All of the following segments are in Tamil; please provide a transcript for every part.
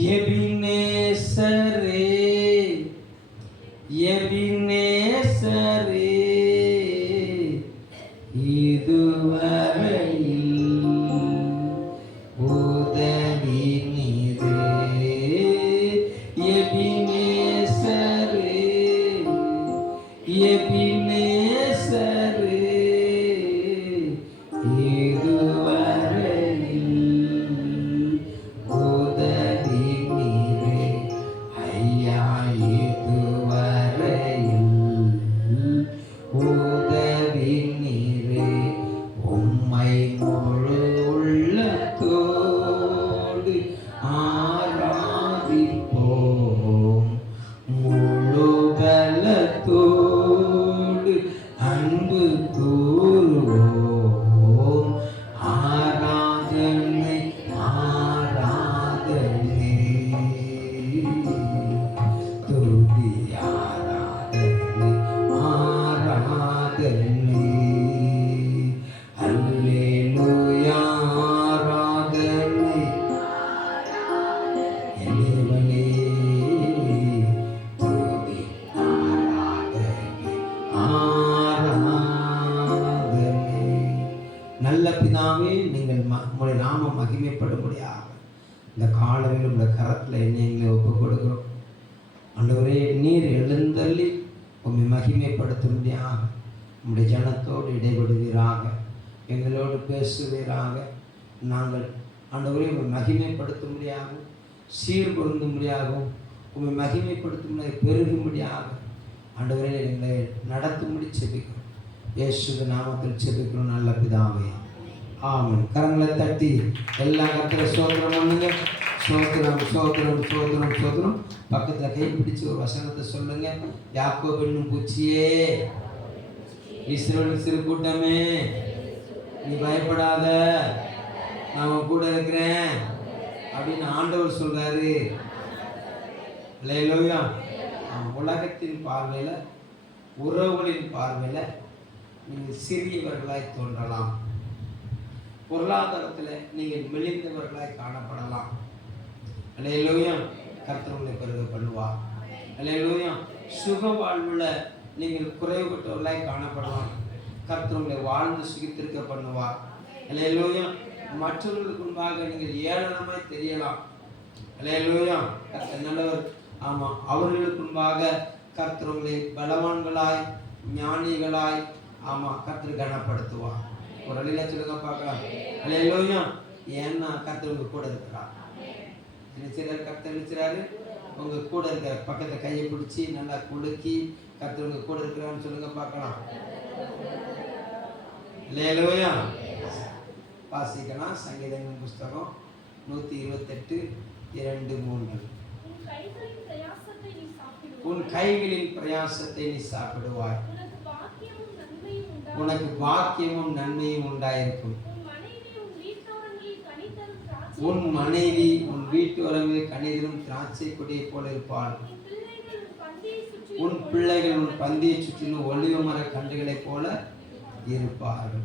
எபினேசரே எபினேசரே இதுவரையில் உதவி நீரே. எபினேசரே எபினேசரே இதுவரையில் உதவி நீரே. ஐயா இதுவரையில் உதவி நீரே. உம்மை முழு உள்ளத்தோடு ஆராதிப்போம், முழு பலத்தோடு அன்பு கூறுவோம். ஆராதனை ஆராதனை துதி ஆராதனை ஆராதனை அல்லேலூயா ஆராதனை இறைவனே துதி ஆராதனை ஆராதனை. நல்ல பிதாவே, நீங்கள் உங்களுடைய நாமம் மகிமைப்படும்படியாக இந்த காலவில் உள்ள கரத்தில் என்னை எங்களை ஒப்புக் கொடுக்கிறோம். ஆண்டவரே, நீர் எழுந்தள்ளி உம்மை மகிமைப்படுத்தும்படியாக உம்முடைய ஜனத்தோடு இடைபடுவீராக, எங்களோடு பேசுவீராக. நாங்கள் ஆண்டவரே உம்மை மகிமைப்படுத்தும்படியாகவும் சீர்பொருந்தும்படியாகவும் உம்மை மகிமைப்படுத்தும்படியாக பெருகும்படியாக ஆண்டவரே எங்களை நடத்தும்படி செபிக்கிறோம். இயேசுவின் நாமத்தில் செபிக்கிறோம் நல்ல பிதாவே, ஆமென். கரங்களை தட்டி எல்லா கர்த்தரை ஸ்தோத்திரம் பண்ணுங்க. ஸ்தோத்திரம் ஸ்தோத்திரம் ஸ்தோத்திரம் ஸ்தோத்திரம். பக்கத்தில் கைப்பிடிச்சு ஒரு வசனத்தை சொல்லுங்க. யாக்கோபு என்னும் பூச்சியே, இஸ்ரவேலின் சிறு கூட்டமே, நீ பயப்படாத, நான் உன் கூட இருக்கிறேன் அப்படின்னு ஆண்டவர் சொல்றாரு. அல்லேலூயா. உலகத்தின் பார்வையில், உறவுகளின் பார்வையில் நீங்கள் சிறியவர்களாய் தோன்றலாம், பொருளாதாரத்தில் நீங்கள் மெலிந்தவர்களாய் காணப்படலாம். அல்லேலூயா. கர்த்தர் உங்களை பெருக பண்ணுவார். அல்லேலூயா. சுக வாழ்வுல நீங்கள் குறைவுபட்டவர்களாய் காணப்படலாம். கர்த்தர் உங்களை வாழ்ந்து சுகித்திருக்க பண்ணுவார். அல்லேலூயா. மற்றவர்களுக்கு முன்பாக நீங்கள் ஏளனமாய் தெரியலாம். அல்லேலூயா. கர்த்தர் நல்லவர். ஆமாம், அவர்களுக்கு முன்பாக கர்த்தர் உங்களை பலவான்களாய் ஞானிகளாய் கர்த்தர் கனப்படுத்துவார். ஒரு அழில சொல்லுங்க பார்க்கலாம். அல்லேலூயா. ஏன்னா கர்த்தர் உங்க கூட இருக்கிறார். நினைச்சாரு கர்த்தர் நினைச்சாரு உங்க கூட இருக்கிற பக்கத்தை கையை பிடிச்சி நல்லா குலுக்கி கர்த்தர் உங்க கூட இருக்கிறான்னு சொல்லுங்க பார்க்கலாம். அல்லேலூயா. வாசிக்கலாம் சங்கீதங்களின் புஸ்தகம் 128:2-3. உன் கைகளின் பிரயாசத்தை நீ சாப்பிடுவாய், உனக்கு பாக்கியமும் நன்மையும் உண்டாயிருக்கும். உன் மனைவி உன் வீட்டோரங்களில் கனிதரும் திராட்சை கொடியை போல இருப்பாள். உன் பிள்ளைகள் உன் பந்தியை சுற்றிலும் ஒலிவ மர கன்றுகளை போல இருப்பார்கள்.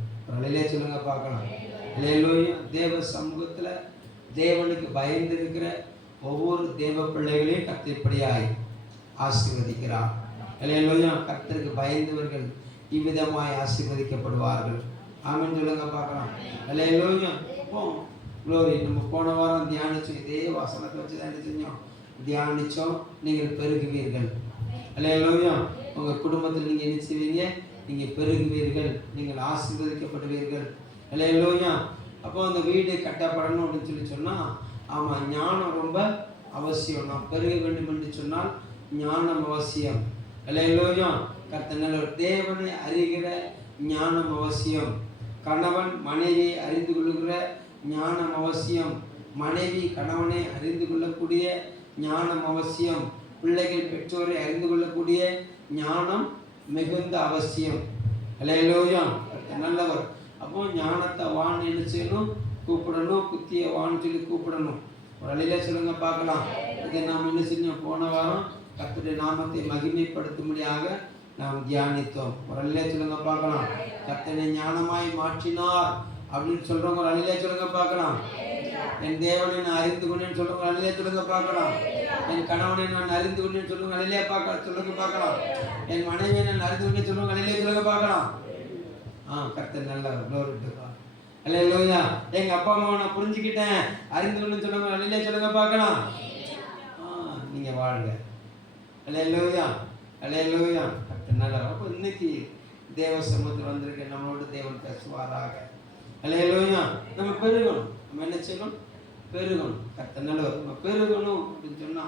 சொல்லுங்க பார்க்கலாம். தேவ சமூகத்துல தேவனுக்கு பயந்து இருக்கிற ஒவ்வொரு தேவ பிள்ளைகளையும் கர்த்தர் ஆசீர்வதிக்கிறார். கர்த்தருக்கு பயந்தவர்கள் இவ்விதமாய் ஆசீர்வதிக்கப்படுவார்கள். ஆமென் சொல்லுங்க பார்க்கலாம். அல்லேலூயா. க்ளோரி. நம்ம போன வாரம் தியானிச்சோம், இதே வசனத்தை வச்சு தான் செஞ்சோம். தியானிச்சோம், நீங்கள் பெருகுவீர்கள். அல்லேலூயா. உங்கள் குடும்பத்தில் நீங்கள் என்ன செய்வீங்க? நீங்கள் பெருகுவீர்கள், நீங்கள் ஆசீர்வதிக்கப்படுவீர்கள். அல்லேலூயா. அப்போ அந்த வீடு கட்டப்படணும் அப்படின்னு சொல்லி சொன்னால், ஆமாம், ஞானம் ரொம்ப அவசியம். நாம் பெருக வேண்டும் என்று சொன்னால் ஞானம் அவசியம். அல்லேலூயா. கர்த்தர் தேவனை அறிகிற ஞானம் அவசியம். கணவன் மனைவியை அறிந்து கொள்ளுகிற ஞானம் அவசியம். மனைவி கணவனை அறிந்து கொள்ளக்கூடிய ஞானம் அவசியம். பிள்ளைகள் பெற்றோரை அறிந்து கொள்ளக்கூடிய ஞானம் மிகுந்த அவசியம். அல்லேலூயா. நல்லவர். அப்போ ஞானத்தை வான் என்ன செய்யணும்? கூப்பிடணும். புத்திய வான்னு சொல்லி கூப்பிடணும். ஒரு அழில சொல்லுங்க பார்க்கலாம். இதை நாம் என்ன செஞ்சோம்? போன வாரம் கர்த்தருடைய நாமத்தை மகிமைப்படுத்தும்படியாக நாம் தியானித்தோம். ஒரு அழில சொல்லுங்க பார்க்கலாம். கர்த்தரை ஞானமாய் மாற்றினார் அப்படின்னு சொல்றவங்க ஒரு அழில சொல்லுங்க பார்க்கலாம். என் தேவனை நான் அறிந்து கொண்டேன்னு சொல்லுங்க, அல்லேலூயா சொல்லுங்க பார்க்கலாம். என் கணவனை நான் அறிந்து கொண்டேன்னு சொல்லுங்க, அல்லேலூயா சொல்லுங்க பார்க்கலாம். என் மனைவியை நான் அறிந்து கொண்டேன்னு சொல்லுங்க, அல்லேலூயா சொல்லுங்க பார்க்கலாம். கர்த்தர் நல்லவர், glory to God. அல்லேலூயா. எங்க அப்பா அம்மாவை நான் புரிஞ்சுக்கிட்டேன், அறிந்து கொண்டேன்னு சொல்லுங்க, அல்லேலூயா சொல்லுங்க பார்க்கலாம். நீங்க வாழ்க. அல்லேலூயா, அல்லேலூயா. கர்த்தர் நல்லவர். அப்போ இன்னைக்கு தேவ சமூகத்தில் வந்திருக்க நம்மளோட தேவன் பேசுவாராக. அல்லேலூயா. நம்ம பெருகணும். நம்ம என்ன செய்யணும்? பெருகணும். கர்த்தர் நல்லவர். நம்ம பெருகணும் அப்படின்னு சொன்னா,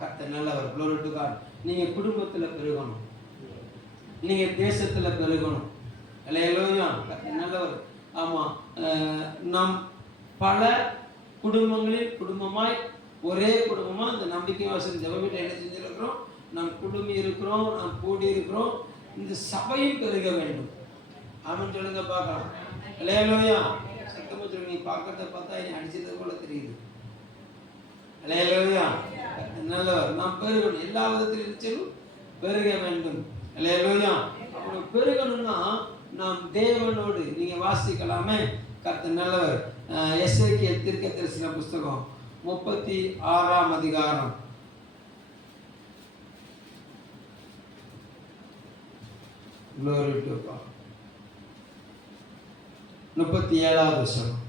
கர்த்தர் நல்லவர், glory to God. நீங்க குடும்பத்துல பெருகணும், நீங்க தேசத்துல பெருகணும். அல்லேலூயா. கர்த்தர் நல்லவர். நாம் பல குடும்பங்களில் குடும்பமாய் ஒரே குடும்பமா இந்த நம்பிக்கை வாசல் ஜெப வீட்டை என்ன செஞ்சிருக்கிறோம்? நாம் குடும்பி இருக்கிறோம், நாம் கூடி இருக்கிறோம். இந்த சபையும் பெருக வேண்டும். ஆமென் சொல்லுங்க பார்க்கலாம். அல்லேலூயா. சத்தமா சொல்லுங்க. நீ பார்க்கறத பார்த்தா நீ அடிச்சது போல தெரியுது. அல்லேலூயா. நல்லவர். நாம் பெருகணும், எல்லா விதத்திலும் பெருக வேண்டும். அல்லேலூயா. அப்போ பெருகணும்னா நாம் தேவனோடு, நீங்க வாசிக்கலாமே, கர்த்தர் நல்லவர். எசேக்கியேல் தீர்க்கதரிசன புத்தகம் 36ஆம் அதிகாரம் 37வது வசனம்.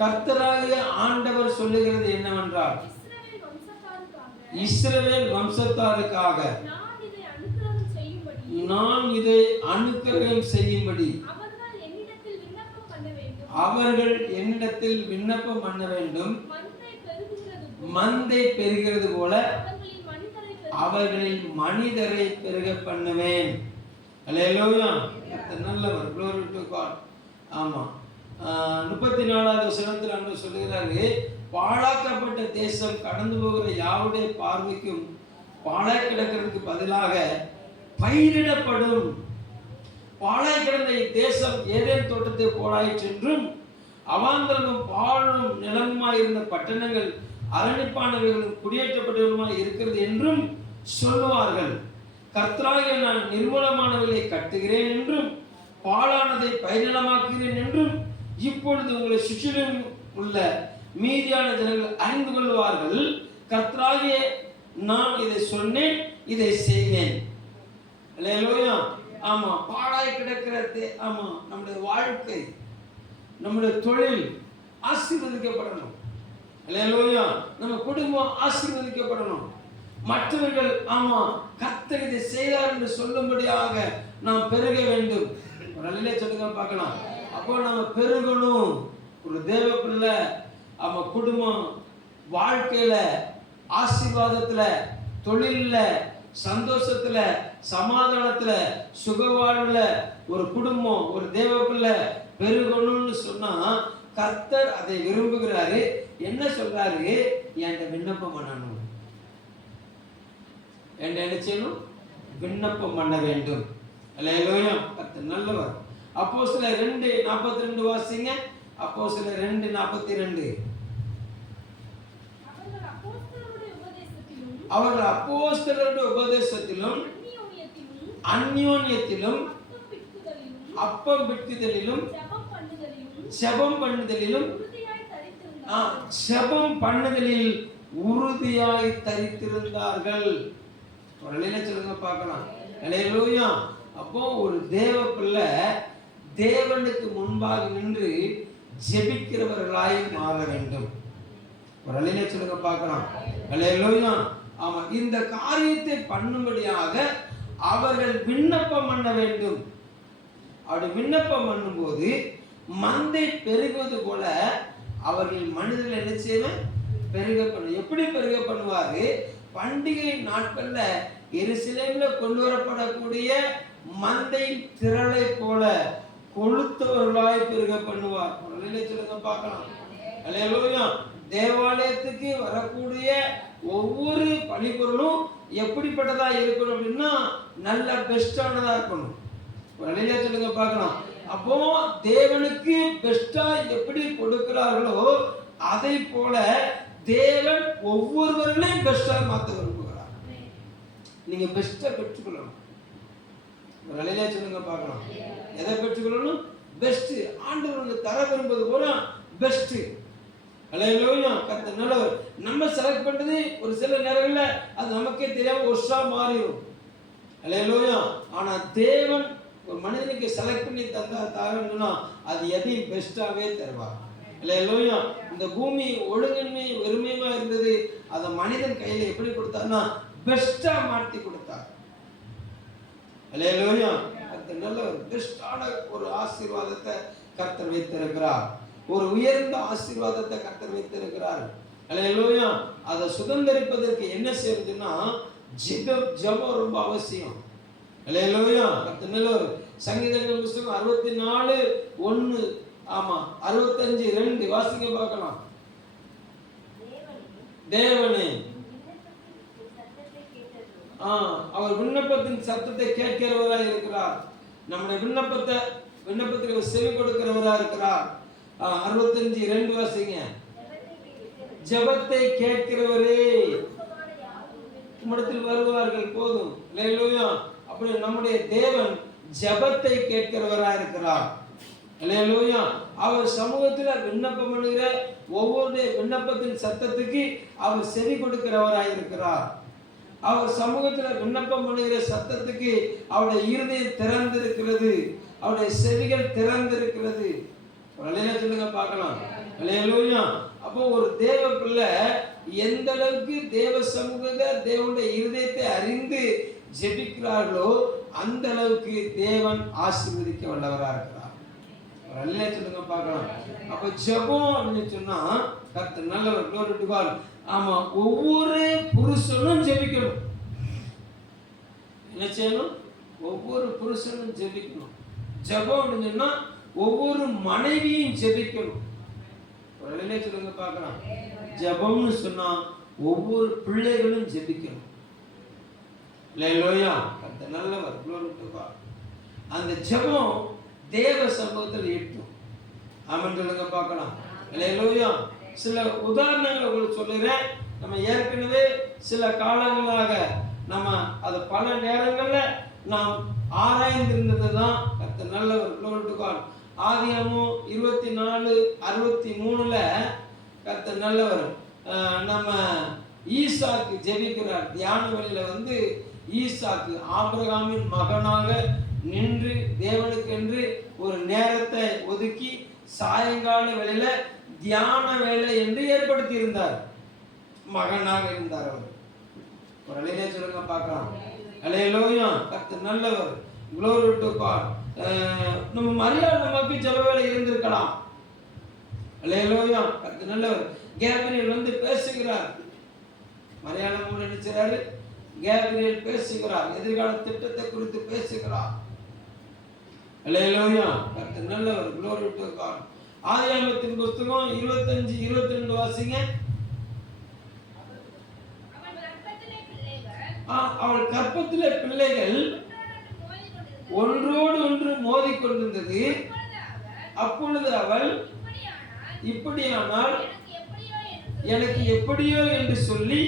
கர்த்தராகிய ஆண்டவர் சொல்லுகிறது என்னவென்றால், இஸ்ரவேல் வம்சத்தாருக்காக நான் இதை அனுக்கிரகம் செய்யும்படி அவர்கள் என்னிடத்தில் விண்ணப்பம் பண்ண வேண்டும். மந்தை பெருகிறது போல அவர்களில் மனிதரை பெருக பண்ணுவேன். அல்லேலூயா. நல்லவர், glory to God. 34வது வசனத்தில் ஆண்டவர் சொல்லுகிறாரு, பாழாக்கப்பட்ட தேசம் கடந்து போகிற யாருடைய பார்வைக்கும் பாழாய் கிடக்கிறதுக்கு பதிலாக பயிரிடப்படும். பாழாய் கிடந்த தேசம் ஏதேன் தோட்டத்தை போலாயிற்று என்றும் அவாந்தரமும் பாழும் நிலமுமாய் இருந்த பட்டணங்கள் அரணிப்பானவர்களும் குடியேற்றப்பட்டவர்களுமாய் இருக்கிறது என்றும் சொல்லுவார்கள். கர்த்தராகிய நான் நிர்மூலமானவர்களை கட்டுகிறேன் என்றும் பாழானதை பயிரிடமாக்குகிறேன் என்றும் இப்பொழுது உங்களை சுற்றிலும் உள்ள மீதியான ஜனங்கள் அறிந்து கொள்வார்கள். கர்த்தராகிய நான் இதை சொன்னேன், இதை செய்வேன். அல்லேலூயா. பாழாய் கிடக்கிறது. நம்முடைய வாழ்க்கை, நம்முடைய தொழில் ஆசீர்வதிக்கப்படணும். அல்லேலூயா. நம்ம குடும்பம் ஆசீர்வதிக்கப்படணும். மற்றவர்கள் கர்த்தர் இதை செய்தார் என்று சொல்லும்படியாக நாம் பெருக வேண்டும். ஒரு அல்லேலூயா சொல்லுங்க பார்க்கலாம். அப்போ நம்ம பெருகணும். ஒரு தேவ பிள்ளை குடும்பம் வாழ்க்கையில, ஆசீர்வாதத்துல, தொழில்ல, சந்தோஷத்துல, சமாதானத்துல, சுகவாழ்வுல ஒரு குடும்பம், ஒரு தேவ பிள்ளை பெருகணும்னு சொன்னா கர்த்தர் அதை விரும்புகிறாரு. என்ன சொல்றாரு? என்கிட்ட விண்ணப்பம் பண்ணணும், என்கிட்ட என்ன செய்யணும்? விண்ணப்பம் பண்ண வேண்டும். அல்லேலூயா. கர்த்தர் நல்லவர். அப்போஸ்தலர் 2:42 வாசிங்க. அப்போஸ்தலர் 2:42. அவர்கள் அப்போஸ்தலருடைய உபதேசத்திலும் அந்யோன்யத்திலும் அப்பம் பிட்குதலிலும் ஜெபம் பண்ணுதலிலும் உறுதியாய் தரித்திருந்தார்கள். சொல்லுங்க பார்க்கலாம். அல்லேலூயா. அப்போ ஒரு தேவ பிள்ளை தேவனுக்கு முன்பாக நின்று ஜெபிக்கிறவர்களாய் மாற வேண்டும். ஒரு அல்லேலூயா சொல்லுங்க பார்க்கலாம். அல்லேலூயா. இந்த காரியத்தை பண்ணும்படியாக அவர்கள் விண்ணப்பம் பண்ண வேண்டும். அப்படி விண்ணப்பம் பண்ணும்போது மந்தை பெருகுவது போல அவர்கள் மனிதர்கள் என்ன செய்வேன்? பெருக பண்ண. எப்படி பெருக பண்ணுவாரு? பண்டிகை நாட்கள்ல எருசலேம்ல கொண்டு வரப்படக்கூடிய மந்தை திரளை போல கொளுத்தவர்களாய் பெருக பண்ணுவார். சொல்லுங்க பார்க்கலாம். அல்லேலூயா. தேவாலயத்துக்கு வரக்கூடிய ஒவ்வொரு பணிபொருளும் எப்படிப்பட்டதா இருக்கணும் அப்படின்னா நல்ல பெஸ்டானதா இருக்கணும். சொல்லுங்க பார்க்கலாம். அப்போ தேவனுக்கு பெஸ்டா எப்படி கொடுக்கிறார்களோ அதை போல தேவன் ஒவ்வொருவர்களையும் பெஸ்டா மாற்ற விரும்புகிறார். நீங்க பெஸ்டா பெற்றுக்கொள்ளணும். சொல்லுங்க பார்க்கலாம். எதை பெற்றுக்கொள்ளணும்? பெஸ்ட். ஆண்டவர் தர விரும்புவது போல பெஸ்ட். அல்லேலூயா. கர்த்தர் நல்லவர். நம்ம செலக்ட் பண்ணது ஒரு சில நேரங்கள்ல அது நமக்கே தெரியாம ஒர்ஷா மாறிடும். அல்லேலூயா. ஆனா தேவன் ஒரு மனிதனுக்கு செலக்ட் பண்ணி தந்தாருன்னா அது எதையும் பெஸ்டாவே தருவார். அல்லேலூயா. இந்த பூமி ஒழுங்கின்மை வெறுமையுமா இருந்தது, அதை மனிதன் கையில எப்படி கொடுத்தார்னா பெஸ்டா மாட்டி கொடுத்தார். அல்லேலூயா. கர்த்தர் நல்ல ஒரு பெஸ்டான ஒரு ஆசீர்வாதத்தை கர்த்தர் வைத்திருக்கிறார். ஒரு உயர்ந்த ஆசீர்வாதத்தை கர்த்தர் வைத்திருக்கிறார். அல்லேலூயா. அதை சுதந்தரிப்பதற்கு என்ன செய்யணும்னா ஜெபம் ரொம்ப அவசியம். அல்லேலூயா. கர்த்தர் நல்லவர். சங்கீதங்கள் புத்தகம் 64:1 ஆமா 65:2 வாசிங்க பார்க்கலாம். தேவனே அவர் விண்ணப்பத்தின் சத்தத்தை கேட்கிறவராய் இருக்கிறார். நம்முடைய விண்ணப்பத்துக்கு செவி கொடுக்கிறவராய் இருக்கிறார். 65:2 வாசிங்க. ஜெபத்தை கேட்கிறவரே உம்மிடத்தில் வருவார்கள். போதும். அல்லேலூயா. அப்படி நம்முடைய தேவன் ஜெபத்தை கேட்கிறவராய் இருக்கிறார். அல்லேலூயா. அவர் சமூகத்தில் விண்ணப்பம் பண்ணுகிற ஒவ்வொரு விண்ணப்பத்தின் சத்தத்துக்கு அவர் செவி கொடுக்கிறவராய் இருக்கிறார். அவர் சமூகத்தில் விண்ணப்பம் பண்ணுகிற சத்தத்துக்கு அவருடைய இருதயம் திறந்திருக்கிறது, அவருடைய செவிகள் திறந்திருக்கிறது. சொல்லுங்க பார்க்கலாம். அல்லேலூயா. அப்போ ஒரு தேவ பிள்ளை எந்த அளவுக்கு தேவ சமூகத்தை தேவனுடைய இருதயத்தை அறிந்து ஜெபிக்கிறார்களோ அந்த அளவுக்கு தேவன் ஆசீர்வதிக்க வல்லவராக இருக்கிறார். சொல்லுங்க பார்க்கலாம். அப்ப ஜெபம் அப்படின்னு சொன்னா கர்த்தர் நல்லவர். glory to God. ஆமா, ஒவ்வொரு புருஷனும் ஜெபிக்கணும். என்ன செய்யணும்? ஒவ்வொரு புருஷனும் ஜெபிக்கணும். ஜெபம் அப்படின்னு சொன்னா ஒவ்வொரு மனைவியும் ஜெபிக்கணும். சொல்லுங்க பார்க்கலாம். ஜெபம்னு சொன்னா ஒவ்வொரு பிள்ளைகளும் ஜெபிக்கணும். அல்லேலூயா. கர்த்தர் நல்லவர். glory to God. அந்த ஜெபம் தேவ சமூகத்தில் எட்டும். ஆமென் சொல்லுங்க பார்க்கலாம். அல்லேலூயா. சில உதாரணங்களை உங்களுக்கு சொல்லுறேன். நம்ம ஏற்கனவே சில காலங்களாக நம்ம அது பல நேரங்கள்ல நாம் ஆராய்ந்திருந்தது தான். கர்த்தர் நல்லவர். glory to God. ஆதியாகமம் 24:63 கர்த்தர் நல்லவர். நம்ம ஈசாக்கு ஜெபிக்கிறார். தியான வேளையில ஈசாக்கு ஆபிரகாமின் மகனாக நின்று தேவனுக்கு என்று ஒரு நேரத்தை ஒதுக்கி சாயங்கால வேளையில தியான வேலை என்று ஏற்படுத்தி இருந்தார். மகனாக இருந்தார் அவர். ஒரு அலையிலே சொல்லுங்க பார்க்கலாம். அல்லேலூயா. கர்த்தர் நல்லவர். glory to God. நம்ம மரியாதை நமக்கு சில வேளை இருந்திருக்கலாம். அல்லேலூயா. கர்த்தர் நல்லவர். கேப்ரியல் பேசுகிறார். மரியாதை நினைச்சாரு. கேப்ரியல் பேசுகிறார். எதிர்கால திட்டத்தை குறித்து பேசுகிறார். அல்லேலூயா. கர்த்தர் நல்லவர். glory to God. ஆதியாகமத்தின் புத்தகம் 25:22 வாசிங்க. அவள் கற்பத்திலே பிள்ளைகள் ஒன்றோடு ஒன்று மோதிக்கொண்டிருந்தது. அப்பொழுது அவள் இப்படியானால் எனக்கு எப்படியோ என்று சொல்லி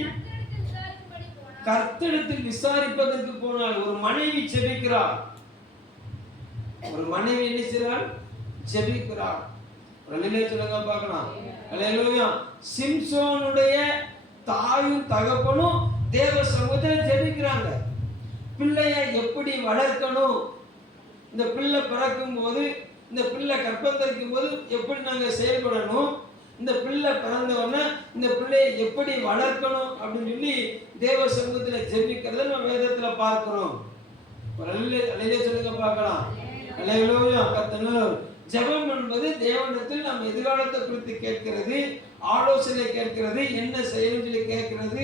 கர்த்தரிடத்தில் விசாரிப்பதற்கு போனாள். ஒரு மனைவி ஜெபிக்கிறாள். ஒரு மனைவி என்ன செய்கிறாள்? ஜெபிக்கிறாள். சொல்லுங்க பார்க்கலாம். அல்லேலூயா. சிம்சோனுடைய தாயும் தகப்பனும் தேவ சமூகத்தில் ஜெபிக்கிறாங்க. பிள்ளையை எப்படி வளர்க்கணும், இந்த பிள்ளை பிறக்கும் போது, இந்த பிள்ளை கர்ப்பம் தரிக்கும் போது எப்படி நாங்கள் செயல்படணும், இந்த பிள்ளை பிறந்த உடனே இந்த பிள்ளையை எப்படி வளர்க்கணும் அப்படின்னு சொல்லி தேவ சமூகத்தில் ஜெபிக்கிறத நம்ம வேதத்தில் பார்க்கிறோம். ஒரு அல்லேலூயா சொல்லுங்க பார்க்கலாம். அல்லேலூயா. கர்த்தர் ஜெபம் என்பது தேவனிடத்தில் நம்ம எதிர்காலத்தை குறித்து கேட்கிறது, ஆலோசனை கேட்கிறது, என்ன செய்யணும் சொல்லி கேட்கிறது.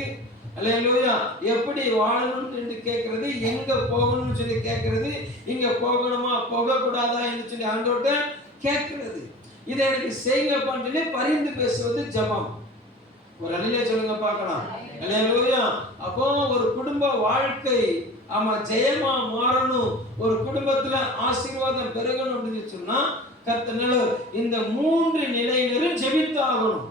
அல்லேலூயா. எப்படி வாழணும் என்று கேட்கிறது, எங்க போகணும்னு சொல்லி கேட்கிறது, இங்க போகணுமா போகக்கூடாதா என்று சொல்லி ஆண்டவர்ட்ட கேட்கிறது. இதை எனக்கு செய்யுங்கப்பான்னு சொல்லி பரிந்து பேசுவது ஜெபம். ஒரு அல்லேலூயா சொல்லுங்க பார்க்கலாம். அல்லேலூயா. அப்போ ஒரு குடும்ப வாழ்க்கை ஜெயமா மாறணும், ஒரு குடும்பத்துல ஆசீர்வாதம் பெருகணும் அப்படின்னு சொன்னா கர்த்தர் நல்லவர். இந்த 3 நிலையினரும் ஜெபித்து ஆகணும்.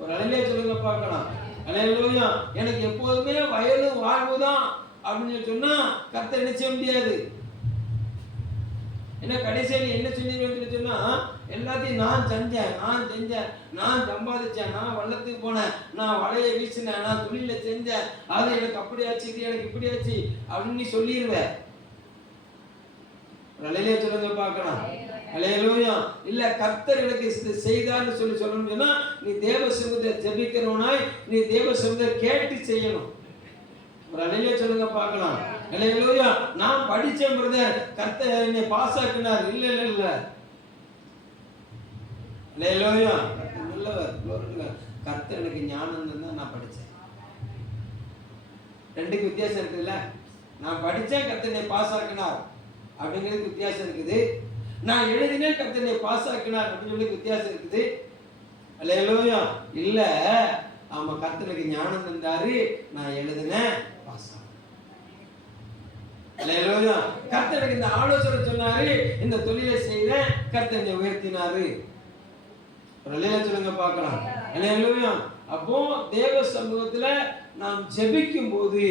ஒரு அல்லேலூயா சொல்லுங்க பார்க்கலாம். அல்லேலூயா. எனக்கு எப்போதுமே வயலும் வாழ்வுதான் அப்படின்னு சொன்னா கர்த்தர் நிச்சய முடியாது. ஏன்னா கடைசியில் என்ன சொன்னீங்கன்னு சொன்னா, எல்லாத்தையும் நான் செஞ்சேன், நான் சம்பாதிச்சேன், நான் வள்ளத்துக்கு போனேன், நான் வலையை வீசினேன், நான் தொழில செஞ்சேன், அது எனக்கு அப்படியாச்சு, இது எனக்கு இப்படியாச்சு அப்படின்னு நீ சொல்லிடுவேன். அல்லேலூயா சொல்லுங்க பார்க்கலாம். அல்லேலூயா. இல்ல கர்த்தர் எனக்கு செய்தார்னு சொல்லணும்னு சொன்னா, நீ தேவ சமூகத்தை ஜெபிக்கிறவனாய் நீ தேவ சமூகத்தை கேட்டு செய்யணும். ஒரு அல்லேலூயா சொல்லுங்க பார்க்கலாம். அல்லேலூயா. நான் படிச்சேன் பிரதர், கர்த்தர் என்னை பாஸ் ஆக்கினார். இல்ல அல்லேலூயா. கர்த்தர் நல்லவர். கர்த்தர் எனக்கு ஞானம் தான் நான் படிச்சேன். ரெண்டுக்கு வித்தியாசம் இருக்குதுல்ல. நான் படிச்சேன், கர்த்தர் என்னை பாஸ் ஆக்கினார் அப்படிங்கிறதுக்கு வித்தியாசம் இருக்குது. நான் எழுதினேன், கர்த்தர் என்னை பாஸ் ஆக்கினார் அப்படின்னு வித்தியாசம் இருக்குது. அல்லேலூயா. இல்ல ஆமா, கர்த்தருக்கு ஞானம் தந்தாரு, நான் எழுதினேன், பாஸ் ஆனேன். அல்லேலூயா. கர்த்தருக்கு இந்த ஆலோசனை சொன்னாரு, இந்த தொழிலை செய்தேன், கர்த்தர் என்னை உயர்த்தினாரு. அல்லேலூயா சொல்லுங்க பார்க்கலாம். அல்லேலூயா. அப்போ தேவ சமூகத்துல நாம் ஜெபிக்கும் போது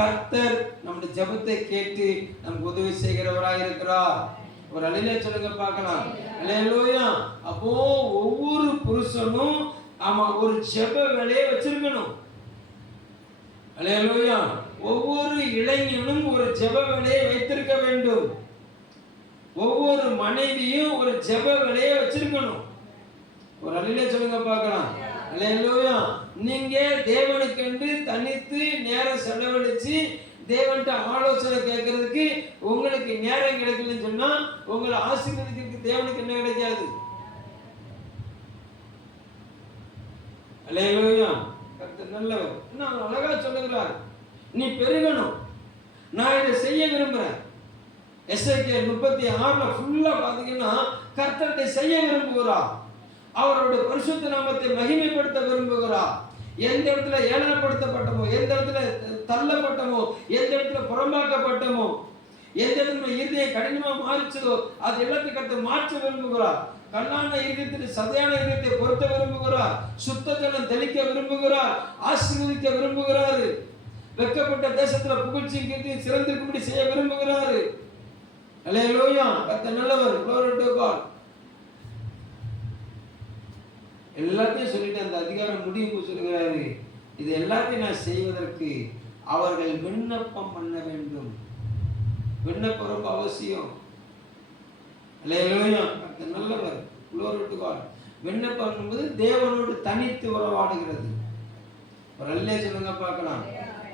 கர்த்தர் நம்முடைய ஜெபத்தை கேட்டு நமக்கு உதவி செய்கிறவராக இருக்கிறார். ஒரு அல்லேலூயா சொல்லுங்க பார்க்கலாம். அல்லேலூயா. அப்போ ஒவ்வொரு புருஷனும் ஆமா ஒரு ஜெப வேலையை வச்சிருக்கணும். அல்லேலூயா. ஒவ்வொரு இளைஞனும் ஒரு ஜெப வேலையை வைத்திருக்க வேண்டும். ஒவ்வொரு மனைவியும் ஒரு ஜெப வேலையை வச்சிருக்கணும். ஒரு அல்லேலூயா சொல்லுங்க பார்க்கலாம். அல்லேலூயா. நீங்க தேவனுக்கென்று தனித்து நேரம் செலவழிச்சு தேவன்கிட்ட ஆலோசனை கேட்கறதுக்கு உங்களுக்கு நேரம் கிடைக்கலன்னு சொன்னா உங்களை ஆசீர்வதிக்கிறதுக்கு தேவனுக்கு என்ன கிடைக்காது. அல்லேலூயா. கர்த்தர் நல்லவர். இன்னும் அழகா சொல்லுகிறார், நீ பெருகணும், நான் இதை செய்ய விரும்புறேன். எஸ்ஐகே 36 ஃபுல்லா பாத்தீங்கன்னா கர்த்தரை செய்ய விரும்புகிறார். அவருடைய பரிசுத்த நாமத்தை மகிமைப்படுத்த விரும்புகிறார். எந்த இடத்துல ஏளனப்படுத்தப்பட்டமோ, எந்த இடத்துல தள்ளப்பட்டமோ, எந்த இடத்துல புறம்பாக்கப்பட்டமோ, எந்த இடத்துல இருதயம் கடினமா மாறிச்சதோ அது எல்லாத்தையும் கர்த்தர் மாற்ற விரும்புகிறார். கல்லான இருதயத்தில் சதையான இருதயத்தை பொருத்த விரும்புகிறார். சுத்த ஜலம் தெளிக்க விரும்புகிறார். ஆசீர்வதிக்க விரும்புகிறார். வெட்கப்பட்ட தேசத்துல புகழ்ச்சியும் கீர்த்தியும் சிறந்திருக்கும்படி செய்ய விரும்புகிறார். அல்லேலூயா. கர்த்தர் நல்லவர். Glory to God. எல்லாத்தையும் சொல்லிட்டு அந்த அதிகாரம் முடியும் சொல்லுகிறாரு, இது எல்லாத்தையும் நான் செய்வதற்கு அவர்கள் விண்ணப்பம் பண்ண வேண்டும். விண்ணப்பம் ரொம்ப அவசியம். அல்லேலூயா. கர்த்தர் நல்லவர். Glory to God. விண்ணப்பம் என்பது தேவனோடு தனித்து உறவாடுகிறது. ஒரு அல்லேலூயா சொல்லுங்க பார்க்கலாம்.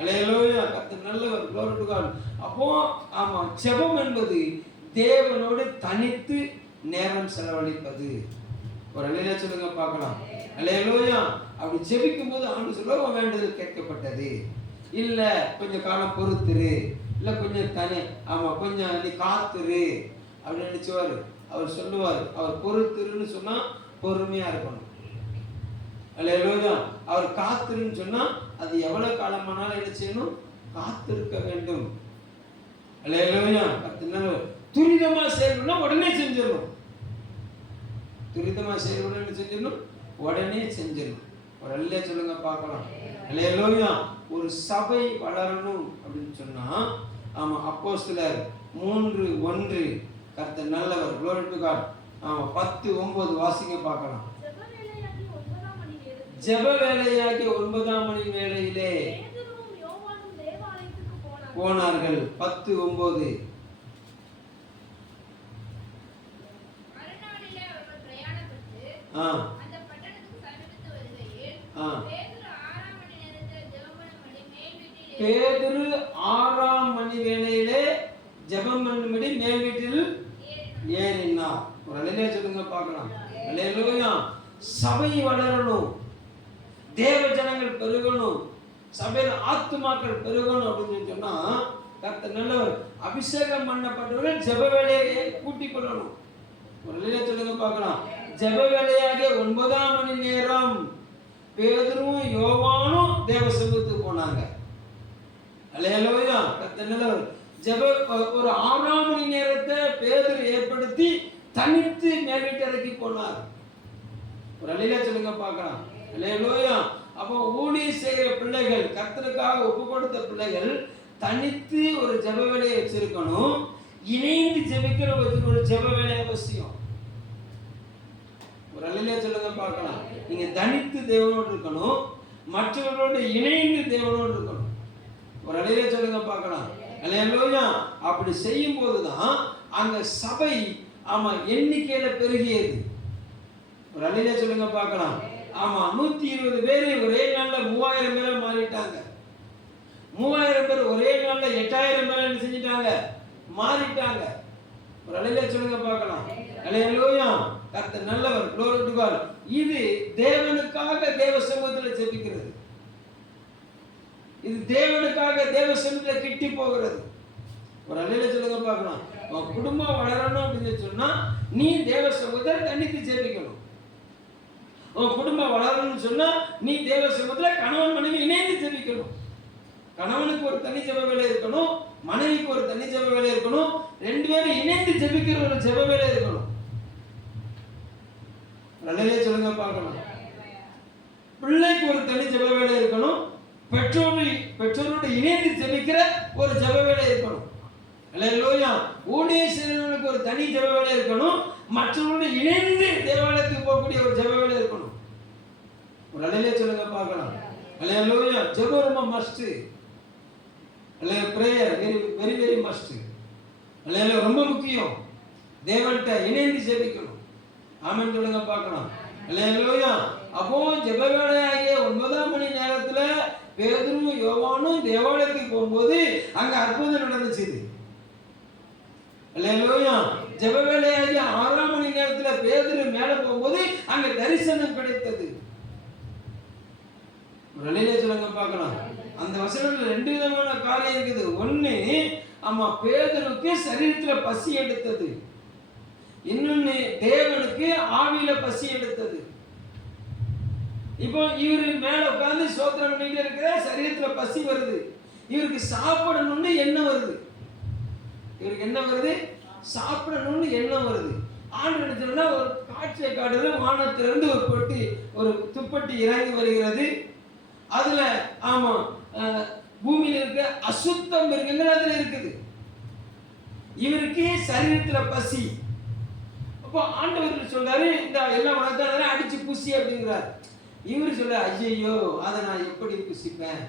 அல்லேலூயா. கர்த்தர் நல்லவர். Glory to God. அப்போ ஆமா, ஜெபம் என்பது தேவனோடு தனித்து நேரம் செலவழிப்பது. ஒரு அல்லேலூயா சொல்லுங்க பார்க்கலாம். அல்லேலூயா. அப்படி ஜெபிக்கும் போது ஆண்டவர் சொல்லுவார், வேண்டுதல் கேட்கப்பட்டது. இல்ல கொஞ்சம் காலம் பொறுத்துரு, இல்ல கொஞ்சம் தனி ஆமா கொஞ்சம் நீ காத்துரு அப்படின்னு நினைச்சுவாரு. அவர் சொல்லுவார், அவர் பொறுத்துருன்னு சொன்னா பொறுமையா இருக்கணும். அல்லேலூயா. அவர் காத்துருன்னு சொன்னா அது எவ்வளவு காலமானாலும் என்ன செய்யணும், காத்திருக்க வேண்டும். அல்லேலூயா. துரிதமா செய்யணும்னா உடனே செஞ்சிடணும். துரிதமா செய்யணும்னா என்ன செஞ்சிடணும், உடனே செஞ்சிடணும். ஒரு அல்லேலூயா சொல்லுங்க பார்க்கலாம். அல்லேலூயா. ஒரு சபை வளரணும் அப்படின்னு சொன்னா ஆமா அப்போஸ்தலர் 3:1 கர்த்தர் நல்லவர். Glory to God. ஆமா 10:9 வாசிங்க பார்க்கலாம். ஜெப வேளையாகிய 9ஆம் மணி வேளையிலே போனார்கள். 10:9. பேதுரு 6ஆம் மணி வேளையிலே ஜெபம் பண்ணும்படி மேல் வீட்டில் ஏறினார். ஒரு அல்லேலூயா சொல்லுங்க பார்க்கலாம். அல்லேலூயா. சபை வளரணும், தேவ ஜனங்கள் பெருகணும், சபையில ஆத்துமாக்கள் பெருகணும் அப்படின்னு சொன்னா கர்த்தர் நல்லவர். அபிஷேகம் பண்ணப்பட்டவர்கள் ஜெப வேலையை கூட்டிக் கொள்ளணும். ஒரு அல்லேலூயா சொல்லுங்க பார்க்கலாம். ஜெப வேலையாக 9ஆம் மணி நேரம் பேதுருவும் யோவானும் தேவ சமூகத்துக்கு போனாங்க. அல்லேலூயா. கர்த்தர் நல்லவர். ஜெப ஒரு 6ஆம் மணி நேரத்தை பேதுரு ஏற்படுத்தி தனித்து மேல் வீட்டறைக்கு போனார். ஒரு அல்லேலூயா சொல்லுங்க பார்க்கலாம். அல்லேலூயா. அப்போ ஊழியம் செய்கிற பிள்ளைகள், கர்த்தருக்காக ஒப்பு கொடுத்த பிள்ளைகள் தனித்து ஒரு ஜெப வேலையை வச்சிருக்கணும். இணைந்து ஜெபிக்கிற ஒரு ஜெப வேலை அவசியம். ஒரு அல்லேலூயா சொல்லுங்க பார்க்கலாம். நீங்க தனித்து தேவனோடு இருக்கணும், மற்றவர்களோடு இணைந்து தேவனோடு இருக்கணும். ஒரு அல்லேலூயா சொல்லுங்க பார்க்கலாம். அல்லேலூயா. அப்படி செய்யும் போதுதான் அந்த சபை ஆமா எண்ணிக்கையில பெருகியது. ஒரு அல்லேலூயா சொல்லுங்க பார்க்கலாம். ஆமா 120 பேர் ஒரே நாள்ல 3000 பேரா மாறிட்டாங்க. 3000 பேர் ஒரே நாள்ல 8000 பேர் என்ன செஞ்சிட்டாங்க? மாறிட்டாங்க. ஒரு அல்லேலூயா சொல்லுங்க பார்க்கலாம். அல்லேலூயா. கர்த்தர் நல்லவர். glory to God. இது தேவனுக்காக தேவ சமூகத்தில் ஜெபிக்கிறது. இது தேவனுக்காக தேவ சமூகத்தில் கிட்டி போகிறது. ஒரு அல்லேலூயா சொல்லுங்க பார்க்கலாம். உன் குடும்பம் வளரணும் அப்படின்னு சொன்னா நீ தேவ சமூகத்தில் தனித்து ஜெபிக்கணும். உன் குடும்பம் வளரணும்னு சொன்னா நீ தேவ சமூகத்தில் கணவன் மனைவி இணைந்து ஜெபிக்கணும். கணவனுக்கு ஒரு தனி ஜெப வேலை இருக்கணும், மனைவிக்கு ஒரு தனி ஜெப வேலை இருக்கணும், ரெண்டு பேரும் இணைந்து ஜெபிக்கிற ஒரு ஜெப வேலை இருக்கணும். அல்லேலூயா சொல்லுங்க பார்க்கலாம். பிள்ளைக்கு ஒரு தனி ஜெப வேலை இருக்கணும், பெற்றோரோட இணைந்து ஜெபிக்கிற ஒரு ஜெப வேலை இருக்கணும். அல்லேலூயா. ஊழியர்களுக்கு ஒரு தனி ஜெப வேலை இருக்கணும், மற்றவர்களோடு இணைந்து தேவாலயத்துக்கு போகக்கூடிய ஒரு ஜெப வேலை இருக்கணும். ஒரு அல்லேலூயா சொல்லுங்க பார்க்கலாம். அல்லேலூயா. ஜெபம் ரொம்ப must. Hallelujah. Prayer very very must. Hallelujah. ரொம்ப முக்கியம். தேவன்கிட்ட இணைந்து ஜெபிக்கணும். ஆமென் சொல்லுங்க பார்க்கலாம். அல்லேலூயா. அப்போ ஜெப வேளையாகிய 9ஆம் மணி நேரத்துல பேதுருவும் யோவானும் தேவாலயத்துக்கு போகும்போது அங்க அற்புதம் நடந்துச்சு. அல்லேலூயா. ஜெப வேளையாகிய 6ஆம் மணி நேரத்துல பேதுரு மேல போகும்போது அங்க தரிசனம் கிடைத்தது. ஒரு அல்லேலூயா சொல்லுங்க பார்க்கலாம். அந்த வசனத்துல ரெண்டு விதமான காரியம் இருக்குது. ஒண்ணு ஆமா பேதுருக்கு சரீரத்துல பசி எடுத்தது, இன்னொன்னு தேவனுக்கு ஆவியில பசி எடுத்தது. இப்போ இவரு மேல உட்கார்ந்து ஸ்தோத்திரம் பண்ணிட்டு இருக்கிற, சரீரத்துல பசி வருது, இவருக்கு சாப்பிடணும்னு எண்ணம் வருது. இவருக்கு என்ன வருது? சாப்பிடணும்னு எண்ணம் வருது. ஆண்டு நினைச்சோம்னா ஒரு காட்சியை காட்டுறது, வானத்திலிருந்து ஒரு துப்பட்டி இறங்கி வருகிறது. அதுல ஆமா பூமியில இருக்க அசுத்த மிருகங்கள் அதுல இருக்குது. இவருக்கு சரீரத்துல பசி. அப்போ ஆண்டவர் சொல்றாரு, இந்த எல்லாம் உனக்கு அடிச்சு புசி அப்படிங்கிறார். இவரு சொல்ற, ஐயோ அதை நான் எப்படி புசிப்பேன்,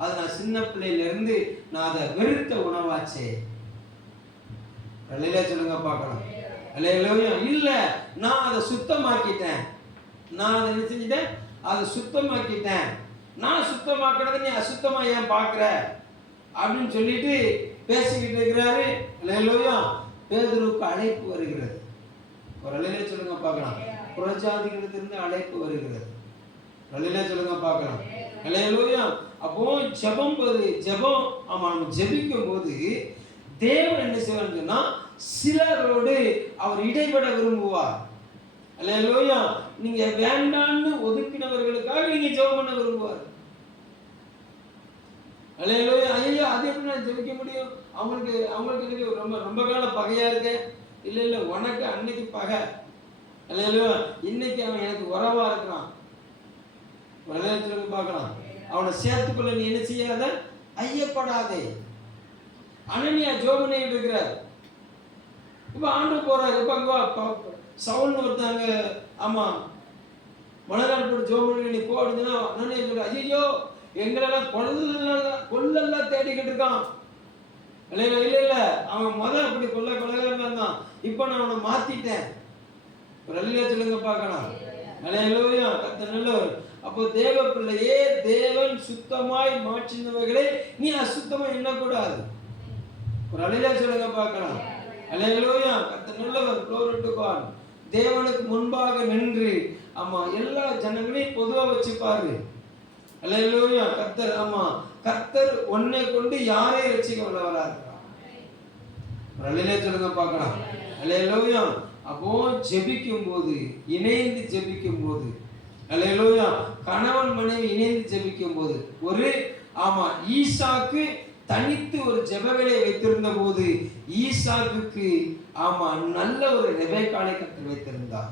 அதை நான் சின்ன பிள்ளையில இருந்து நான் அதை வெறுத்த உணவாச்சே. அல்லேலூயா சொல்லுங்க பார்க்கலாம். அல்லேலூயா. இல்ல நான் அதை சுத்தமாக்கிட்டேன், நான் அதை என்ன செஞ்சிட்டேன்? அதை சுத்தமாக்கிட்டேன். நான் சுத்தமாக்கிறத நீ அசுத்தமா ஏன் பார்க்கிற அப்படின்னு சொல்லிட்டு பேசிக்கிட்டு இருக்கிறாரு. அல்லேலூயா. பேதுருக்கு அழைப்பு வருகிறது. ஒரு அல்லேலூயா சொல்லுங்க பார்க்கலாம். புறஜாதிகளிடத்திலிருந்து அழைப்பு வருகிறது. அல்லேலூயா சொல்லுங்க பார்க்கலாம். அல்லேலூயா. அப்போ ஜெபம் ஆமா ஜெபிக்கும் போது தேவன் என்ன செய்வார்னு சொன்னா சிலரோடு அவர் இடைப்பட விரும்புவார். அல்லேலூயா. நீங்க வேண்டான்னு ஒதுக்கினவர்களுக்காக நீங்க ஜெபம் பண்ண விரும்புவார். அல்லேலூயா. ஐயா அது எப்படி நான் ஜெபிக்க முடியும்? அவங்களுக்கு ரொம்ப ரொம்ப கால பகையா இருக்கு. இல்ல உனக்கு அன்னைக்கு பகை. அல்லேலூயா. இன்னைக்கு அவன் எனக்கு உறவா இருக்கிறான். வரலாற்று பார்க்கலாம். அவனை சேர்த்துக்குள்ள நீ என்ன செய்யாத? ஐயப்படாதே. அனனியா ஜோபனை இருக்கிறார். இப்ப ஆண்டு போறாரு. இப்ப சவுல்னு ஒருத்தாங்க ஆமா மலரால் போட்டு ஜோபனை நீ போ அப்படின்னா அனனியா சொல்ற, ஐயோ எங்களெல்லாம் கொல்லெல்லாம் தேடிக்கிட்டு இருக்கான். இல்ல அவன் முதல் அப்படி கொள்ளக்காரன் தான், இப்ப நான் அவனை மாத்திட்டேன். ஒரு அல்லேலூயா சொல்லுங்க பார்க்கலாம். அல்லேலூயா. கர்த்தர் நல்லவர். அப்போ தேவ பிள்ளையே, தேவன் சுத்தமாய் மாற்றினவர்களே நீ அசுத்தமா எண்ணக்கூடாது. ஒரு அல்லேலூயா சொல்லுங்க பார்க்கலாம். அல்லேலூயா. கர்த்தர் நல்லவர். glory to God. தேவனுக்கு முன்பாக நின்று ஆமா எல்லா ஜனங்களையும் பொதுவா வச்சுப்பாரு. அல்லேலூயா. கர்த்தர் ஆமா கர்த்தர் உன்னை கொண்டு யாரை ரட்சிக்க வல்லவரா இருக்கிறார். ஒரு அல்லேலூயா சொல்லுங்க பார்க்கலாம். அல்லேலூயா. அப்போ ஜெபிக்கும் போது, இணைந்து ஜெபிக்கும் போது, அல்லேலூயா, கணவன் மனைவி இணைந்து ஜெபிக்கும் போது, ஒரு ஆமா ஈசாக்கு தனித்து ஒரு ஜெபவேளை வைத்திருந்த போது ஈசாக்குக்கு ஆமா நல்ல ஒரு ரெபெக்காளை கர்த்தர் வைத்திருந்தார்.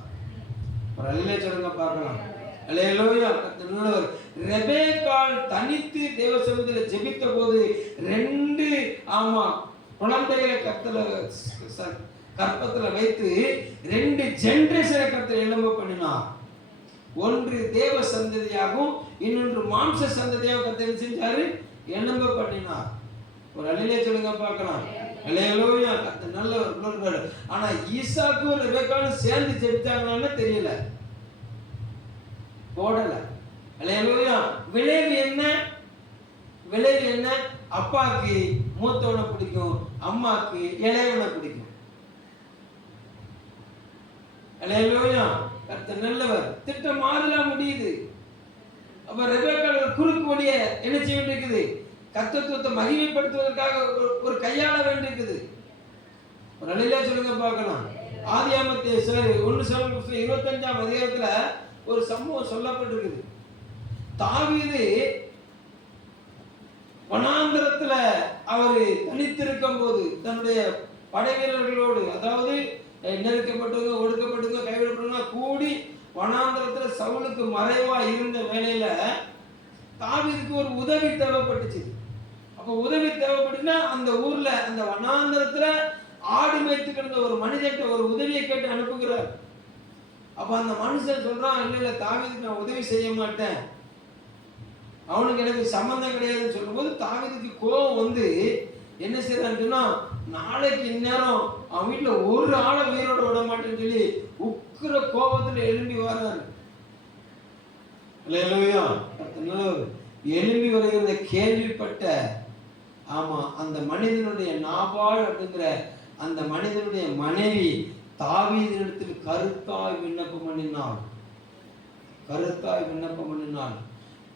ஒரு அல்லேலூயா சொல்லுங்க பார்க்கலாம். அல்லேலூயா. கர்த்தர் நல்லவர். ரெபெக்காள் தனித்து தேவ சமூகத்தில் ஜெபித்த போது 2 ஆமா குழந்தைகளை கற்பத்துல வைத்து 2 ஜெனரேஷனை கர்த்தர் எழும்ப பண்ணினார். ஒன்று தேவ சந்ததியாகவும் இன்னொன்று மாம்ச சந்ததியாகவும் கர்த்தர் செஞ்சாரு, எழும்ப பண்ணினார். ஒரு அல்லேலூயா சொல்லுங்க பார்க்கலாம். அல்லேலூயா. கர்த்தர் நல்லவர். ஆனா ஈசாக்கும் ரெபெக்காவும் சேர்ந்து ஜெபிச்சாங்கன்னு தெரியல, போடல. அல்லேலூயா. விளைவு என்ன? விளைவு என்ன? அப்பாக்கு மூத்தவனை பிடிக்கும், அம்மாக்கு இளையவனை பிடிக்கும். அல்லேலூயா. கர்த்தர் நல்லவர். திட்டம் மாறலாம் முடியுது. அப்ப ரெபெக்கா குறுக்கு வழிய என்ன செய்ய வேண்டியிருக்குது? கர்த்தத்துவத்தை மகிமைப்படுத்துவதற்காக ஒரு கையாள வேண்டியிருக்குது. ஒரு அல்லேலூயா சொல்லுங்க பார்க்கலாம். ஆதியாகமத்தை 1 சாமுவேல் 25ஆம் அதிகாரத்துல ஒரு சம்பவம் சொல்லப்பட்டிருக்குது. தாவீது வனாந்தரத்துல அவரு தனித்திருக்கும் போது தன்னுடைய படை வீரர்களோடு, அதாவது நெருக்கப்பட்டவங்க, ஒடுக்கப்பட்டவங்க, கைவிடப்பட்டவங்க கூடி வனாந்தரத்துல சவுலுக்கு மறைவா இருந்த வேளையில தாவீதுக்கு ஒரு உதவி தேவைப்பட்டுச்சு. அப்ப உதவி தேவைப்பட்டுன்னா அந்த ஊர்ல அந்த வனாந்தரத்துல ஆடு மேய்த்து கிடந்த ஒரு மனிதர்கிட்ட ஒரு உதவியை கேட்டு அனுப்புகிறார். அப்ப அந்த மனுஷன் சொல்றான், இல்ல தாவீதுக்கு நான் உதவி செய்ய மாட்டேன், அவனுக்கு எனக்கு சம்பந்தம் கிடையாதுன்னு சொல்லும்போது தாவீதுக்கு கோபம் வந்து என்ன செய்யறான்னு சொன்னா, நாளைக்கு இந்நேரம் அவன் வீட்டுல ஒரு ஆளை உயிரோட விட மாட்டேன்னு சொல்லி உக்கிர கோபத்துல எழும்பி வர்றாரு. எழும்பி வருகிறத கேள்விப்பட்ட அந்த மனிதனுடைய நாபால் அப்படிங்கிற அந்த மனிதனுடைய மனைவி தாவீதினிடத்தில் கருத்தாய் விண்ணப்பம் பண்ணினாள்.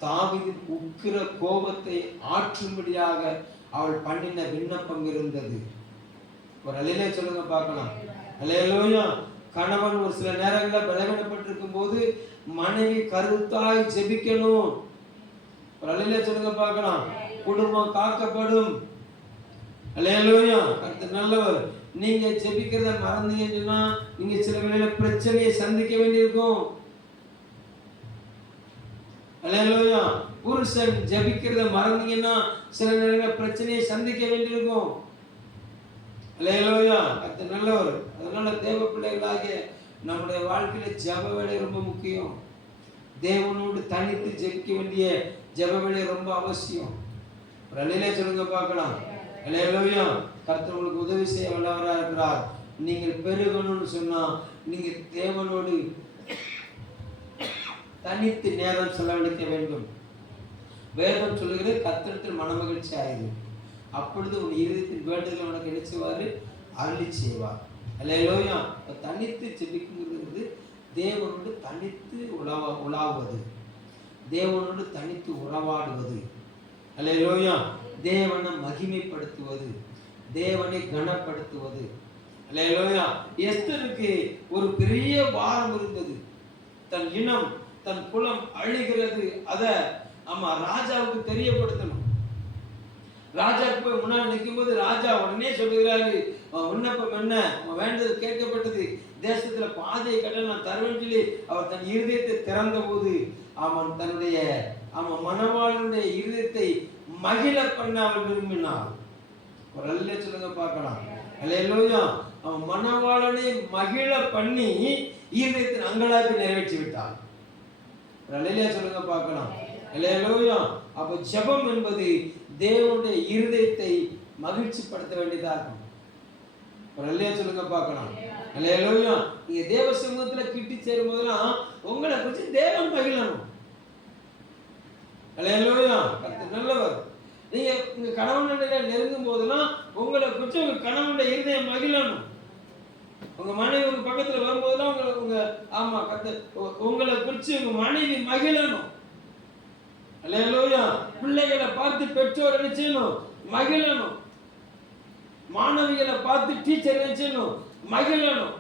தாவீதின் உக்கிர கோபத்தை ஆற்றும்படியாக அவள் பண்ணின விண்ணப்பம் இருந்தது. ஒரு அல்லேலூயா சொல்லுங்க பார்க்கலாம். அல்லேலூயா. கணவன் ஒரு சில நேரங்களில் பலவீனப்பட்டிருக்கும் போது மனைவி கருத்தாய் ஜெபிக்கணும். ஒரு அல்லேலூயா சொல்லுங்க பார்க்கலாம். குடும்பம் காக்கப்படும். அல்லேலூயா. கர்த்தர் நல்லவர். நீங்க ஜெபிக்கிறத மறந்தீங்கன்னா நீங்க சில வேளையில பிரச்சனையை சந்திக்க வேண்டியிருக்கும். அல்லேலூயா. புருஷன் ஜெபிக்கிறத மறந்தீங்கன்னா சில நேரங்களில் பிரச்சனையை சந்திக்க வேண்டியிருக்கும். அல்லேலூயா. கர்த்தர் நல்லவர். அதனால தேவ பிள்ளைகளாகிய நம்முடைய வாழ்க்கையில ஜெப வேலை ரொம்ப முக்கியம். தேவனோடு தனித்து ஜெபிக்க வேண்டிய ஜெப வேலை ரொம்ப அவசியம். ஒரு அல்லேலூயா சொல்லுங்க பார்க்கலாம். அல்லேலூயா. கர்த்தர் உங்களுக்கு உதவி செய்ய வல்லவராக இருக்கிறார். நீங்கள் பெருகணும்னு சொன்னா நீங்க தேவனோடு தனித்து நேரம் செலவழிக்க வேண்டும். வேதம் சொல்லுகிறது, கர்த்தரிடத்தில் மனமகிழ்ச்சி ஆயிரு, அப்பொழுது உன் இருதயத்தின் வேண்டுதல் உனக்கு என்ன செய்வாரு? அருளி செய்வார். அல்லேலூயா. தனித்து ஜெபிக்கிறது தேவனோடு தனித்து உலாவுவது, தேவனோடு தனித்து உறவாடுவது. அல்லேலூயா. தேவனை மகிமைப்படுத்துவது, தேவனை கனப்படுத்துவது. அல்லேலூயா. எஸ்தருக்கு ஒரு பெரிய பாரம் இருந்தது. தன் இனம், தன் குலம் அழிகிறது, அத ராஜாவுக்கு தெரியப்படுத்தணும். ராஜாவுக்கு போய் முன்னாடி நிற்கும் போது ராஜா உடனே சொல்லுகிறாரு, விண்ணப்பம் என்ன, வேண்டது கேட்கப்பட்டது, தேசத்துல பாதையை கட்ட நான் தருவேன்னு சொல்லி அவர் தன் இருதயத்தை திறந்த போது அவன் தன்னுடைய மணவாளனுடைய இருதயத்தை மகிழ பண்ண அவள் விரும்பினாள். ஒரு அல்லேலூயா சொல்லுங்க பார்க்கலாம். அல்லேலூயா. அவன் மணவாளனை மகிழ பண்ணி இருதயத்தின் அங்கலாய்ப்பை நிறைவேற்றி விட்டாள். ஒரு அல்லேலூயா சொல்லுங்க பார்க்கலாம். அல்லேலூயா. அப்ப ஜெபம் என்பது தேவனுடைய இருதயத்தை மகிழ்ச்சிப்படுத்த வேண்டியதா இருக்கும். ஒரு அல்லேலூயா சொல்லுங்க பார்க்கலாம். அல்லேலூயா. நீங்க தேவ சமூகத்துல கிட்டி சேரும் போதெல்லாம் உங்களை குறித்து தேவன் மகிழணும். அல்லேலூயா. கர்த்தர் நல்லவர். நீங்க உங்க கணவனுடைய நெருங்கும் போதெல்லாம் உங்களை குறித்து உங்க கணவனுடைய இருதயம் மகிழணும். உங்க மனைவி உங்க பக்கத்துல வரும்போதெல்லாம் உங்க கர்த்தர் உங்களை குறித்து உங்க மனைவி மகிழணும். அல்லேலூயா. பிள்ளைகளை பார்த்து பெற்றோர் என்ன செய்யணும்? மகிழணும். மாணவிகளை பார்த்து டீச்சர் என்ன செய்யணும்? மகிழணும்.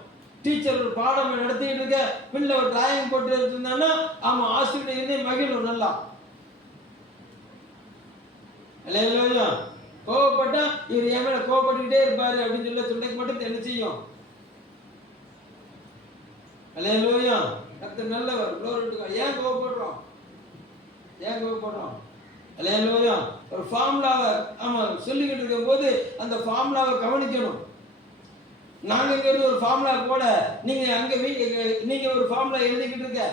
டீச்சர் ஒரு பாடம் நடத்திட்டு இருக்க, பிள்ளை ஒரு டிராயிங் போட்டு இருந்தான்னா ஆசிரியர் இருந்தே மகிழும் நல்லா. அல்லேலூயா. கோவப்பட்டா இவர் என் மேல கோவப்பட்டுக்கிட்டே இருப்பாரு அப்படின்னு சொல்ல சொல்லிக்கு மட்டும் என்ன செய்யும்? அல்லேலூயா. கர்த்தர் நல்லவர். ஏன் கோவப்படுறோம்? அல்லேலூயா. ஒரு ஃபார்முலாவை சொல்லிக்கிட்டு இருக்கும் போது அந்த ஃபார்முலாவை கவனிக்கணும். நாங்க இங்க ஒரு ஃபார்முலா போட நீங்க அங்க நீங்க ஒரு ஃபார்முலா எழுதிக்கிட்டு இருக்க.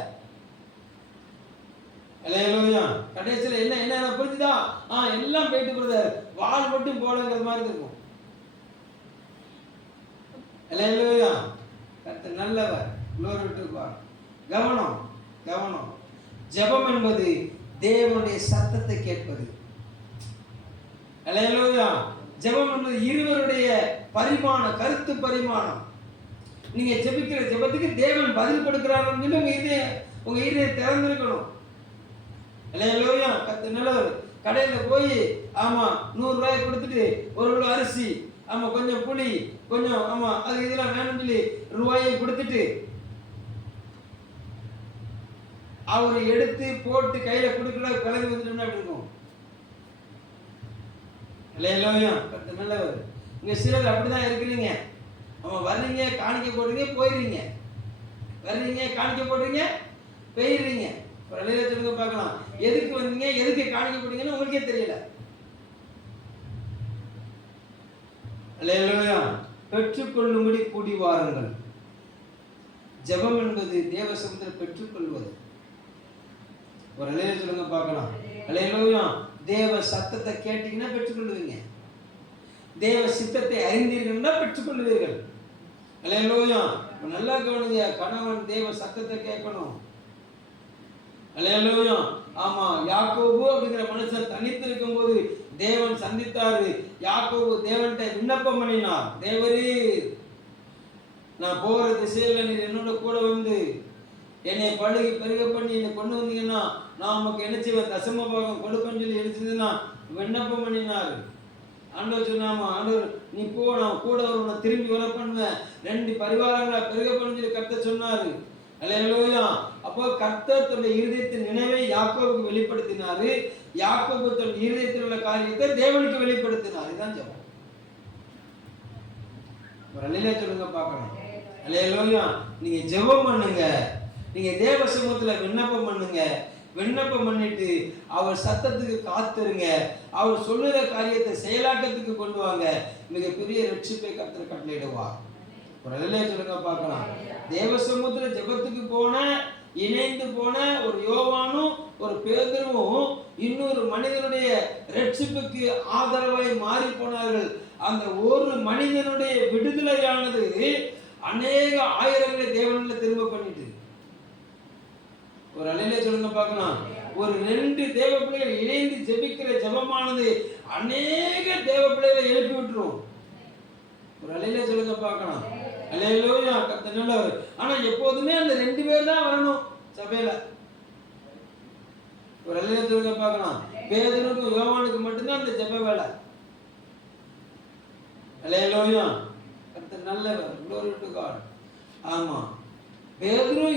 அல்லேலூயா. கடைசியில் என்ன புரிஞ்சுதா? எல்லாம் போயிட்டு பிரதர், வால் மட்டும் போலங்கிற மாதிரி இருக்கும். அல்லேலூயா. கர்த்தர் நல்லவர். glory to God. கவனம். ஜெபம் என்பது தேவனுடைய சத்தத்தை கேட்பது. அல்லேலூயா. ஜெபம் என்பது இருவருடைய பரிமாணம், கருத்து பரிமாணம். நீங்க ஜெபிக்கிற ஜெபத்துக்கு தேவன் பதில் கொடுக்கிறாருன்னு சொல்லி உங்க இதய திறந்திருக்கணும். அல்லேலூயா. கர்த்தர் நல்லவர். கடையில போய் 100 ரூபாய் கொடுத்துட்டு 1 கிலோ அரிசி, கொஞ்சம் புளி, கொஞ்சம் அது இதெல்லாம் வேணும்னு சொல்லி ரூபாயை கொடுத்துட்டு அவரு எடுத்து போட்டு கையில கொடுக்கல கிளம்பி வந்துட்டோம்னா அப்படி இருக்கும். அல்லேலூயா. கர்த்தர் நல்லவர். இங்க சிலர் அப்படிதான் இருக்கிறீங்க. வர்றீங்க, காணிக்க போடுறீங்க, போயிடுறீங்க. வர்றீங்க, காணிக்க போடுறீங்க, போயிடுறீங்க. அல்லேலூயா சொல்லுங்க பார்க்கலாம். எதுக்கு வந்தீங்க, எதுக்கு காணிக்க போடுறீங்கன்னு உங்களுக்கே தெரியல. அல்லேலூயா. பெற்றுக்கொள்ளும்படி கூடி வாருங்கள். ஜெபம் என்பது தேவ சமூகத்தில் பெற்றுக்கொள்வது. ஒரு அல்லேலூயா சொல்லுங்க பார்க்கலாம். அல்லேலூயா. தேவ சத்தத்தை கேட்டீங்கன்னா பெற்றுக்கொள்வீங்க. தேவ சித்தத்தை அறிந்தீர்கள்னா பெற்றுக்கொள்வீர்கள். அல்லேலூயா. நல்லா கவனிங்க. கணவன் தேவ சத்தத்தை கேட்கணும். அல்லேலூயா. யாக்கோபு அப்படிங்கிற மனுஷன் தனித்து இருக்கும் போது தேவன் சந்தித்தாரு. யாக்கோபு தேவன்கிட்ட விண்ணப்பம் பண்ணினார். தேவரே, நான் போற திசையில நீர் என்னோட கூட வந்து என்னை பழுகி பெருக பண்ணி என்னை கொண்டு வந்தீங்கன்னா நான் உமக்கு என்ன செய்வேன், தசம பாகம் கொடுப்பேன்னு சொல்லி எடுத்ததுன்னா விண்ணப்பம் பண்ணினாரு. ஆண்டவர் சொன்னாமா, ஆண்டவர் நீ போ, நான் கூட உன்னை திரும்பி வர பண்ணுவேன், 2 பரிவாரங்களா பெருக பண்ணு சொல்லி கர்த்தர் சொன்னாரு. அல்லேலூயா. அப்போ கர்த்தர் தன்னுடைய இருதயத்தின் நினைவை யாக்கோபுக்கு வெளிப்படுத்தினாரு. யாக்கோபு தன் இருதயத்தில் உள்ள காரியத்தை தேவனுக்கு வெளிப்படுத்தினார். இதுதான் ஜெபம். ஒரு அல்லேலூயா சொல்லுங்க பார்க்கணும். அல்லேலூயா. நீங்க ஜெபம் பண்ணுங்க. நீங்க தேவ சமூகத்துல விண்ணப்பம் பண்ணுங்க. விண்ணப்பம் பண்ணிட்டு அவர் சத்தத்துக்கு காத்துருங்க. அவர் சொல்லுற காரியத்தை செயலாக்கத்துக்கு கொண்டு வாங்க. மிகப்பெரிய ரட்சிப்பை கர்த்தர் கட்டளையிடுவார். ஒரு அல்லேலூயா சொல்லுங்க பார்க்கலாம். தேவ சமூகத்துல ஜெபத்துக்கு போன, இணைந்து போன ஒரு யோவானும் ஒரு பேதுருவும் இன்னொரு மனிதனுடைய ரட்சிப்புக்கு ஆதரவாய் மாறி போனார்கள். அந்த ஒரு மனிதனுடைய விடுதலையானது அநேக ஆயிரங்களை தேவனில் திரும்ப பண்ணிட்டு. ஒரு அல்லேலூயா சொல்லுங்க பார்க்கலாம். ஒரு 2 தேவ பிள்ளைகள் இணைந்து ஜெபிக்கிற ஜெபமானது அநேக தேவ பிள்ளைகளை எழுப்பி விட்டுரும். ஒரு அல்லேலூயா சொல்லுங்க பார்க்கலாம். அல்லேலூயா. கர்த்தர் நல்லவர். ஆனா எப்போதுமே அந்த 2 பேர் தான் வரணும் சபையில. ஒரு அல்லேலூயா சொல்லுங்க பார்க்கலாம். பேதுருக்கும் யோவானுக்கும் மட்டும்தான் அந்த ஜெப வேலை. அல்லேலூயா. கர்த்தர் நல்லவர். glory to God. பேதுரு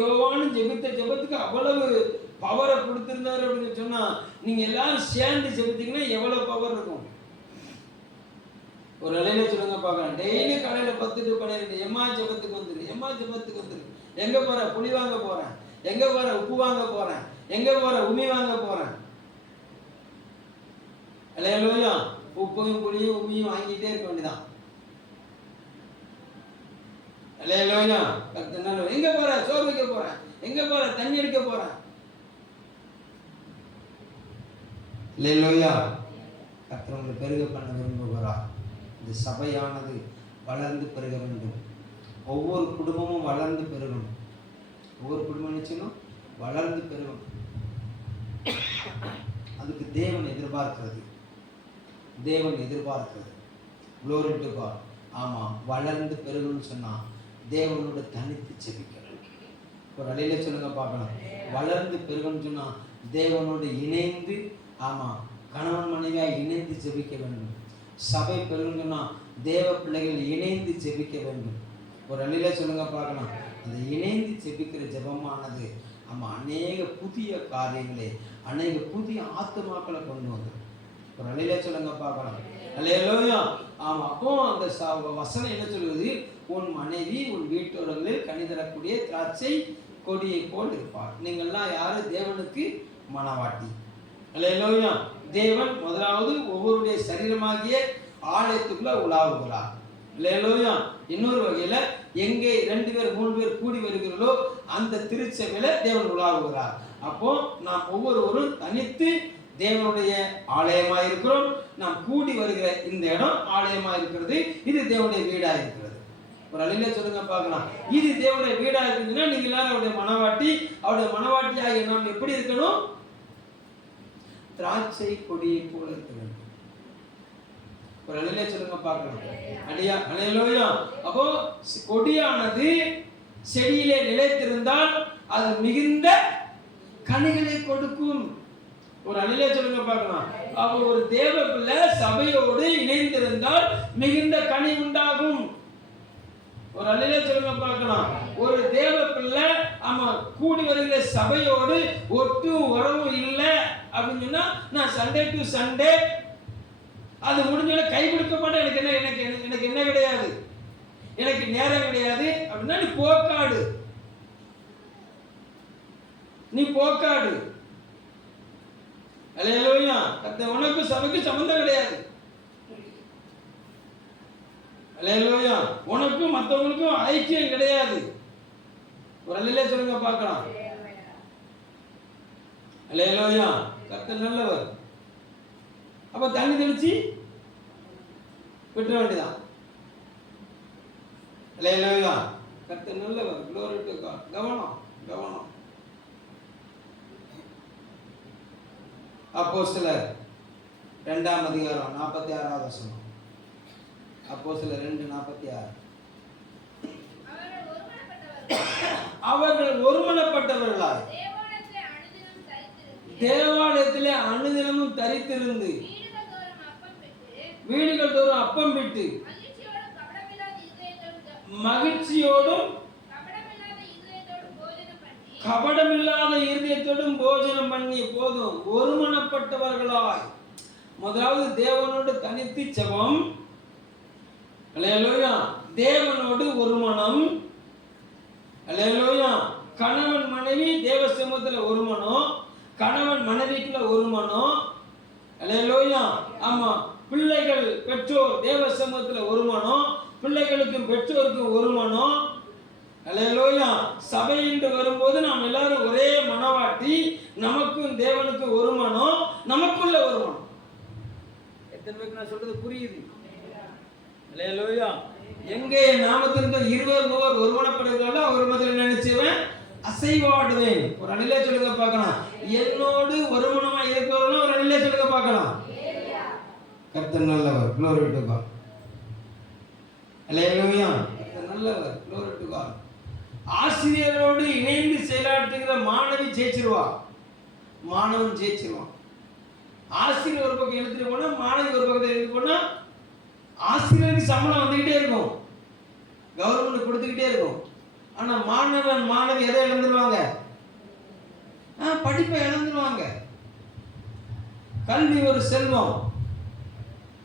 யோவானும் ஜெபித்த ஜெபத்துக்கு அவ்வளவு பவரை கொடுத்திருந்தாரு அப்படின்னு சொன்னா, நீங்க எல்லாரும் சேர்ந்து ஜெபித்தீங்கன்னா எவ்வளவு பவர் இருக்கும். ஒரு அல்லேலூயா சொல்லுங்க பார்க்கலாம். டெய்லி காலையில 10 to 12 எம்மா ஜெபத்துக்கு வந்துரு. எங்க போற? புளி வாங்க போறேன். எங்க போற? உப்பு வாங்க போறேன். எங்க போற? உமி வாங்க போறேன். அல்லேலூயா. உப்பையும் புளியும் உமியும் வாங்கிட்டே இருக்க வேண்டியதான். அல்லேலூயா. கர்த்தர் நல்லவர். எங்க போற? சோறு வைக்க போறேன். எங்க போற? தண்ணி எடுக்க போறேன். அல்லேலூயா. கர்த்தர் உங்களை பெருக பண்ண விரும்புகிறார். இந்த சபையானது வளர்ந்து பெருக வேண்டும். ஒவ்வொரு குடும்பமும் வளர்ந்து பெருகணும். ஒவ்வொரு குடும்பம் நிச்சயம் வளர்ந்து பெருகணும். அதுக்கு தேவன் எதிர்பார்க்கிறது. glory to God. வளர்ந்து பெருகணும்னு சொன்னா தேவனோட தனித்து ஜெபிக்கணும். ஒரு அல்லேலூயா சொல்லுங்க பார்க்கலாம். வளர்ந்து பெருகணும்னு சொன்னா தேவனோடு இணைந்து, கணவன் மனைவியா இணைந்து ஜெபிக்க வேண்டும். சபை பெருகணும்னா தேவ பிள்ளைகள் இணைந்து ஜெபிக்க வேண்டும். ஒரு அல்லேலூயா சொல்லுங்க பார்க்கலாம். அந்த இணைந்து ஜெபிக்கிற ஜெபமானது அநேக புதிய காரியங்களை, அநேக புதிய ஆத்துமாக்களை கொண்டு வந்தது. ஒரு அல்லேலூயா சொல்லுங்க பார்க்கலாம். அல்லேலூயா. அப்போ அந்த வசனம் என்ன சொல்லுது? உன் மனைவி உன் வீட்டோரங்களில் கனி தரக்கூடிய திராட்சை கொடியை போல் இருப்பார். நீங்கள்லாம் யாரு? தேவனுக்கு மணவாட்டி. அல்லேலூயா. தேவன் முதலாவது ஒவ்வொருடைய சரீரமாகிய ஆலயத்துக்குள்ள உலாவுகிறார். அல்லேலூயா. இன்னொரு வகையில எங்கே 2 பேர் 3 பேர் கூடி வருகிறோ அந்த திருச்சபையில தேவன் உலாவுகிறார். அப்போ நாம் ஒவ்வொருவரும் தனித்து தேவனுடைய ஆலயமா இருக்கிறோம். நாம் கூடி வருகிற இந்த இடம் ஆலயமா இருக்கிறது. இது தேவனுடைய வீடா இருக்கிறது. ஒரு அழில சொல்லுங்க பார்க்கலாம். இது தேவனுடைய வீடா இருக்குதுன்னா நீங்க எல்லாரும் அவருடைய மனவாட்டி. அவருடைய மனவாட்டியாக நாம் எப்படி இருக்கணும்? திராட்சை கொடியை போல இருக்க வேண்டும். ஒரு அழில சொல்லுங்க பார்க்கலாம். அடியா அல்லேலூயா. அப்போ கொடியானது செடியிலே நிலைத்திருந்தால் அது மிகுந்த கனிகளை கொடுக்கும். ஒரு அழில சொல்லுங்க பார்க்கலாம். அப்போ ஒரு தேவ பிள்ளை சபையோடு இணைந்திருந்தால் மிகுந்த கனி உண்டாகும். ஒரு அழில சொல்லுங்க பார்க்கலாம். ஒரு தேவ பிள்ளை ஆமா கூடி வருகிற சபையோடு ஒட்டு உறவும் இல்லை அப்படின்னு சொன்னா நான் சண்டே டு சண்டே அது முடிஞ்சோட கைபிடிக்கப்பட்ட எனக்கு என்ன எனக்கு என்ன கிடையாது, எனக்கு நேரம் கிடையாது அப்படின்னா நீ போக்காடு. அல்லேலூயா. உனக்கு சபைக்கு சம்பந்தம் கிடையாது. அல்லேலூயா. உனக்கும் மற்றவங்களுக்கும் ஐக்கியம் கிடையாது. ஒரு அல்லேலூயா சொல்லுங்க பார்க்கலாம். அல்லேலூயா. கர்த்தர் நல்லவர். அப்ப தண்ணி தெளிச்சு விட்டுற வேண்டியதான். அல்லேலூயா. கர்த்தர் நல்லவர். glory to God. கவனம். அப்போஸ்தலர் 2ஆம் அதிகாரம் 46ஆவது வசனம். அப்போஸ்தலர் 2:46. அவர்கள் ஒருமனப்பட்டவர்களாய் தேவாலயத்திலே அனுதினமும் தரித்திருந்து வீடுகள் தோறும் அப்பம் விட்டு மகிழ்ச்சியோடும் கபடமில்லாத இருதயத்தோடும் போஜனம் பண்ணி போதும் ஒருமனப்பட்டவர்களாய். முதலாவது தேவனோடு தனித்து ஜெபம். அல்லேலூயா. தேவனோடு ஒருமனம். அல்லேலூயா. கணவன் மனைவி தேவ சமூகத்துல ஒருமனம், கணவன் மனைவிக்குள்ள ஒருமனம். அல்லேலூயா. ஆமா பிள்ளைகள் பெற்றோர் தேவ சமூகத்துல ஒருமனம், பிள்ளைகளுக்கும் பெற்றோருக்கும் ஒருமனம். அல்லேலூயா. சபை என்று வரும்போது நாம் எல்லாரும் ஒரே மனவாட்டி, நமக்கும் தேவனுக்கும் ஒருமனம், நமக்குள்ள ஒருமனம். எத்தனை பேருக்கு நான் சொல்றது புரியுது? அல்லேலூயா. எங்கே நாமத்திற்கு 20 ஒருமனப்படுகிறார்களோ அவர் முதல்ல நினைச்சவன் அசைவாடுவேன். ஒரு அணிலே சொல்லுங்க பார்க்கலாம். என்னோடு ஒருமனமா இருக்கிறவங்களும் ஒரு அணிலே சொல்லுங்க பார்க்கலாம். கர்த்தர் நல்லவர். glory to God. அல்லேலூயா. கர்த்தர் நல்லவர். glory to God. ஆசிரியரோடு இணைந்து செயலாற்றுகிற மாணவி ஜெயிச்சிருவா, மாணவன் ஜெயிச்சிருவான். ஆசிரியர் ஒரு பக்கம் எழுதிட்டு போனா மாணவி ஒரு பக்கத்தில் எழுதி போனா ஆசிரியருக்கு சம்பளம் வந்துகிட்டே இருக்கும், கவர்மெண்ட் கொடுத்துக்கிட்டே இருக்கும். ஆனா மாணவன் மாணவி எதை இழந்துருவாங்க? படிப்பை இழந்துருவாங்க. கல்வி ஒரு செல்வம்.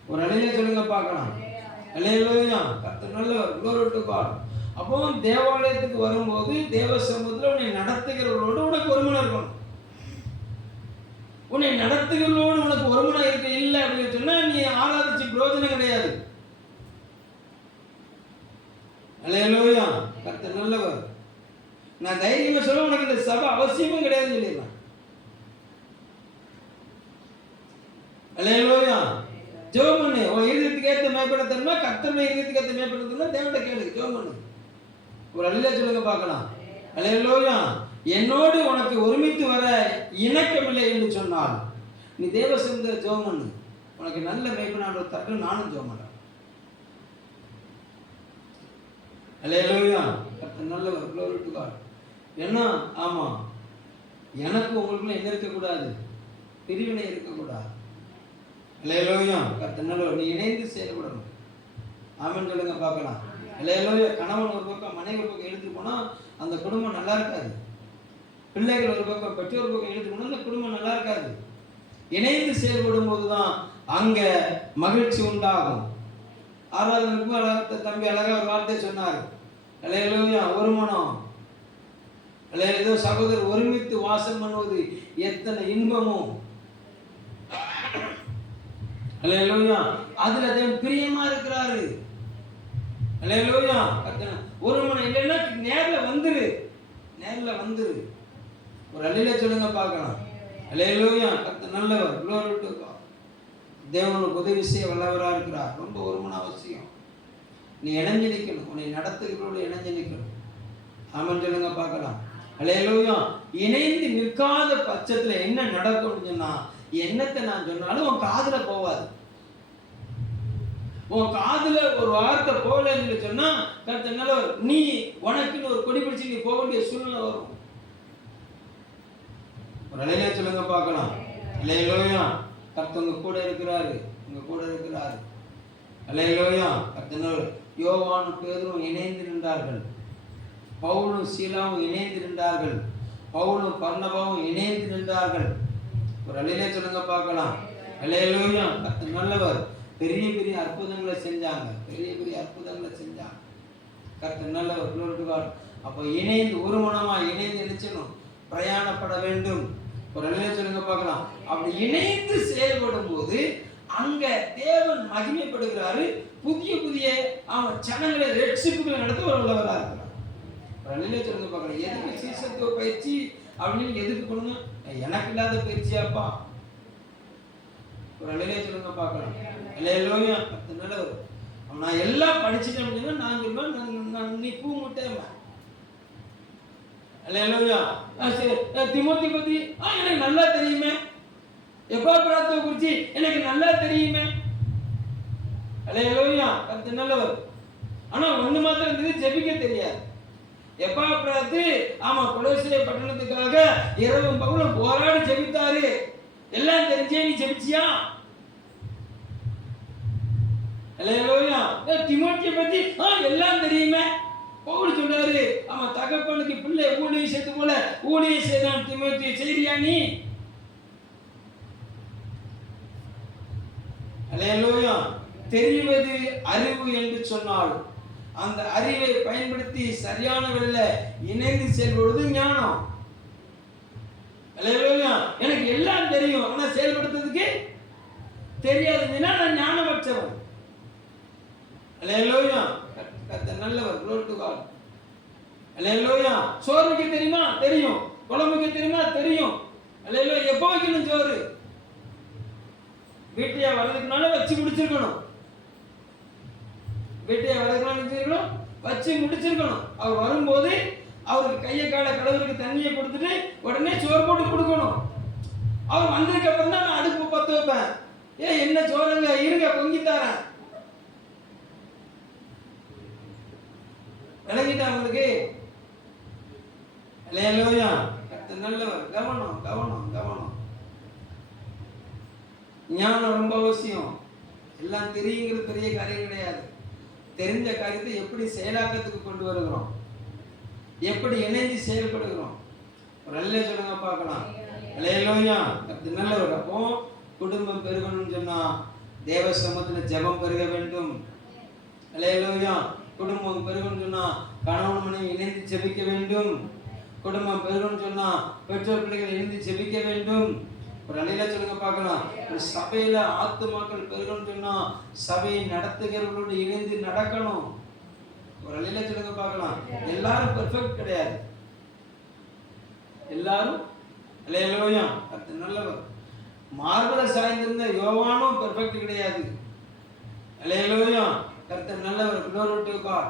ஒரு அலையில சொல்லுங்க பார்க்கலாம். அல்லேலூயா. கர்த்தர் நல்லவர். glory to God. அப்போ தேவாலயத்துக்கு வரும்போது தேவ சமூகத்தில் உன்னை நடத்துகிறவர்களோடு உனக்கு ஒருமனம் இருக்கணும். உன்னை நடத்துகிறவர்களோடு உனக்கு ஒருமனம் இருக்க இல்லை அப்படின்னு சொன்னா நீ ஆராதிச்சு பிரயோஜனம் கிடையாது. அல்லேலூயா. கர்த்தர் நல்லவர். நான் தைரியமா சொல்ல உனக்கு இந்த சபை அவசியமும் கிடையாதுன்னு சொல்லிடுறேன். அல்லேலூயா. ஜெபம் பண்ணு. உன் இருதயத்துக்கு ஏற்ற மேம்பட தருமா, கர்த்தருடைய இருதயத்துக்கு ஏற்ற மேம்பட தருமா, தேவன்கிட்ட கேளு. ஜெபம் பண்ணு. ஒரு அல்லேலூயா சொல்லுங்க பார்க்கலாம். அல்லேலூயா. என்னோடு உனக்கு ஒருமித்து வர இணக்கமில்லை என்று சொன்னால் நீ தேவ சமூகத்துல ஜெபம் பண்ணு. உனக்கு நல்ல மேய்ப்பனார் தட்டு நானும் ஜெபம் பண்றேன். அல்லேலூயா. கர்த்தர் நல்லவர். glory to God. என்ன ஆமா எனக்கு உங்களுக்குள்ள என்ன இருக்கக்கூடாது? பிரிவினை இருக்கக்கூடாது. அல்லேலூயா. கர்த்தர் நல்லவர். நீ இணைந்து செயல்படணும். ஆமென் சொல்லுங்க பார்க்கலாம். அல்லேலூயா. கணவன் ஒரு பக்கம் மனைவி ஒரு பக்கம் எழுதி போனா அந்த குடும்பம் நல்லா இருக்காது. பிள்ளைகள் ஒரு பக்கம் பெற்றோர் பக்கம் எழுதி போனா அந்த குடும்பம் நல்லா இருக்காது. இணைந்து செயல்படும் போதுதான் அங்க மகிழ்ச்சி உண்டாகும். ஆராதனைக்கு தம்பி அழகா ஒரு வார்த்தை சொன்னார். அல்லேலூயா. ஒருமனம். அல்லேலூயா. சகோதரர் ஒருமித்து வாசம் பண்ணுவது எத்தனை இன்பமும். அல்லேலூயா. அதுல தேவன் பிரியமா இருக்கிறாரு. அல்லேலூயா. ஒரு மணி இல்லைன்னா நேர்ல வந்துரு, நேர்ல வந்துரு. ஒரு அல்லேலூயா சொல்லுங்க பார்க்கலாம். அல்லேலூயா. கர்த்தர் நல்லவர். glory to God. தேவனுக்கு உதவி செய்ய வல்லவரா இருக்கிறார். ரொம்ப ஒரு மணி அவசியம். நீ இணைஞ்சு நிற்கணும், உன்னை நடத்துகிறோடு இணைஞ்சு நிற்கணும். ஆமென் சொல்லுங்க பார்க்கலாம். அல்லேலூயா. இணைந்து நிற்காத பட்சத்துல என்ன நடக்கும்னு சொன்னா, என்னத்தை நான் சொன்னாலும் உன் காதுல போவாது. உன் காதுல ஒரு வார்த்தை போகலன்னு சொன்னா கர்த்தர் நல்லவர், நீ உனக்குன்னு ஒரு கொடி பிடிச்சு நீ போக வேண்டிய சூழ்நிலை வரும். ஒரு அல்லேலூயா சொல்லுங்க பார்க்கலாம். அல்லேலூயா. கர்த்தர் உங்க கூட இருக்கிறாரு, உங்க கூட இருக்கிறாரு. அல்லேலூயா. கர்த்தர் யோவானும் பேதுரும் இணைந்து நின்றார்கள். பவுலும் சீலாவும் இணைந்து நின்றார்கள். பவுலும் பர்னபாவும் இணைந்து நின்றார்கள். ஒரு அல்லேலூயா சொல்லுங்க பார்க்கலாம். அல்லேலூயா. கர்த்தர் நல்லவர். பெரிய பெரிய அற்புதங்களை செஞ்சாங்க, பெரிய பெரிய அற்புதங்களை செஞ்சாங்க. கர்த்தர் நல்லவர். glory to God. அப்போ இணைந்து ஒரு மனமா இணைந்து நினைச்சணும், பிரயாணப்பட வேண்டும். ஒரு அல்லேலூயா சொல்லுங்க பார்க்கலாம். அப்படி இணைந்து செயல்படும் போது அங்க தேவன் மகிமைப்படுகிறாரு. புதிய புதிய ஜனங்களை ரட்சிப்புகளை நடத்த வல்லவரா இருக்கிறார். ஒரு அல்லேலூயா சொல்லுங்க பார்க்கலாம். எதுக்கு சீசத்துவ பயிற்சி அப்படின்னு எதுக்கு பண்ணுங்க? எனக்கு இல்லாத பயிற்சியாப்பா. ஒரு அல்லேலூயா சொல்லுங்க பார்க்கலாம். அல்லேலூயா. அதனால நான் எல்லாம் படிச்சுட்டேன் அப்படின்னா நான் சொல்லுவேன், நீ பூ முட்டேன். அல்லேலூயா. தீமோத்தேயு பத்தி எனக்கு நல்லா தெரியுமே, எப்பாப்பிராத்தை குறித்து எனக்கு நல்லா தெரியுமே. அல்லேலூயா. அது நல்லவர். ஆனா ஒண்ணு மாத்திரம் இருந்தது, ஜெபிக்க தெரியாது. எப்பாப்பிராத்து கொலோசிய பட்டணத்துக்காக இரவும் பகலும் போராடி ஜெபித்தாரு. எல்லாம் தெரிஞ்சே நீ ஜெபிச்சியா? அல்லேலூயா. தீமோத்தேயு பத்தி எல்லாம் தெரியுமே. பவுல் சொல்றாரு, தகப்பனுக்கு பிள்ளை ஊழியம் செய்து போல ஊழியம் செய்தான் தீமோத்தேயு, செய்றியா நீ? அல்லேலூயா. தெரிவது அறிவு என்று சொன்னால் அந்த அறிவை பயன்படுத்தி சரியான வழியில இணைந்து செயல்படுவது ஞானம். அல்லேலூயா. எனக்கு எல்லாம் தெரியும், ஆனா செயல்படுத்துறதுக்கு தெரியாதுன்னா நான் ஞானமற்றவன். அல்லேலூயா. கர்த்தர் நல்லவர். glory to God. அல்லேலூயா. சோறு வைக்க தெரியுமா? தெரியும். குழம்பு வைக்க தெரியுமா? தெரியும். அல்லேலூயா. எப்போ வைக்கணும் சோறு? வீட்டையா வர்றதுக்குனால வச்சு முடிச்சிருக்கணும். வீட்டையா வர்றதுக்குனால வச்சு முடிச்சிருக்கணும். அவர் வரும்போது அவருக்கு கையை காலை கடவுளுக்கு தண்ணியை கொடுத்துட்டு உடனே சோறு போட்டு கொடுக்கணும். அவர் வந்ததுக்கு அப்புறம் தான் நான் அடுப்பு பற்ற வைப்பேன். என்ன சோறுங்க, இருங்க பொங்கி தரேன். விளங்கிட்டா உங்களுக்கு? அல்லேலூயா. கர்த்தர் நல்லவர். கவனம் கவனம் கவனம். ஞானம் ரொம்ப அவசியம். எல்லாம் தெரியுங்கிறது பெரிய காரியம் கிடையாது. தெரிஞ்ச காரியத்தை எப்படி செயலாக்கத்துக்கு கொண்டு வருகிறோம், எப்படி இணைந்து செயல்படுகிறோம். ஒரு அல்லேலூயா சொல்லுங்க பார்க்கலாம். அல்லேலூயா. கர்த்தர் நல்லவர். அப்போ குடும்பம் பெருகணும்னு சொன்னா தேவ சமூகத்துல ஜெபம் பெருக வேண்டும். அல்லேலூயா. குடும்பம் பெருகணும்னு சொன்னா கணவன் மனைவி இணைந்து ஜெபிக்க வேண்டும். குடும்பம் பெருகணும்னு சொன்னா பெற்றோர் பிள்ளைகள் இணைந்து ஜெபிக்க வேண்டும். ஒரு அல்லேலூயா சொல்லுங்க பார்க்கலாம். ஒரு சபையில ஆத்துமாக்கள் பெருகணும்னு சொன்னா சபையை நடத்துகிறவர்களோடு இணைந்து நடக்கணும். ஒரு அல்லேலூயா சொல்லுங்க பார்க்கலாம். எல்லாரும் பெர்ஃபெக்ட் கிடையாது. எல்லாரும் அல்லேலூயா. அது நல்லவர். மார்பல சாய்ந்திருந்த யோவானும் பெர்ஃபெக்ட் கிடையாது. அல்லேலூயா. கர்த்தர் நல்லவர். glory to God.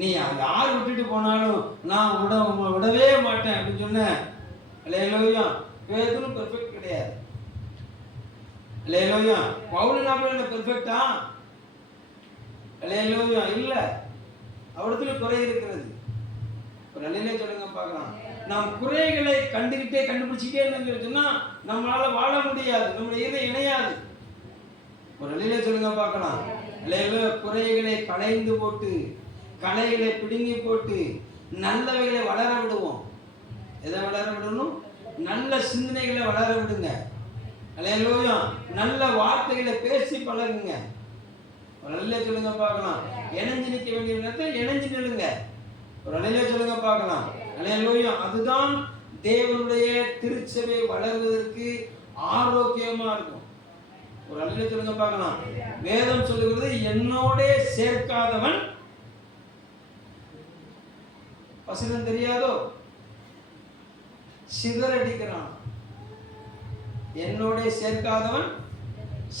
நீ யார் விட்டுட்டு போனாலும் நான் விடவே மாட்டேன் அப்படின்னு சொன்ன. அல்லேலூயா. பேதுரு பெர்ஃபெக்ட் கிடையாது. அல்லேலூயா. பவுல் நாம பெர்ஃபெக்ட்டா? அல்லேலூயா. இல்ல, அவரிடத்துல குறை இருக்கிறது. ஒரு அல்லேலூயா சொல்லுங்க பார்க்கலாம். நாம் குறைகளை கண்டுபிடிச்சிட்டே இருந்தோம்னு சொன்னா நம்மளால வாழ முடியாது, நம்முடைய இதயம் இணையாது. ஒரு அல்லேலூயா சொல்லுங்க பார்க்கலாம். அல்லேலூயா. குறைகளை களைந்து போட்டு, களைகளை பிடுங்கி போட்டு நல்லவைகளை வளர விடுவோம். எதை வளர விடணும்? நல்ல சிந்தனைகளை வளர விடுங்க. அல்லேலூயா. நல்ல வார்த்தைகளை பேசி பழகுங்க. ஒரு அல்லேலூயா சொல்லுங்க பார்க்கலாம். இணைஞ்சு நிற்க வேண்டிய நேரத்தில் இணைஞ்சு நில்லுங்க. ஒரு அல்லேலூயா சொல்லுங்க பார்க்கலாம். அல்லேலூயா. அதுதான் தேவனுடைய திருச்சபை வளர்வதற்கு ஆரோக்கியமா இருக்கும். ஒரு அல்லேலூயா சொல்லுங்க பார்க்கலாம். வேதம் சொல்லுகிறது என்னோட சேர்க்காதவன் வசனம் தெரியாதோ சிதறடிக்கிறான். என்னோட சேர்க்காதவன்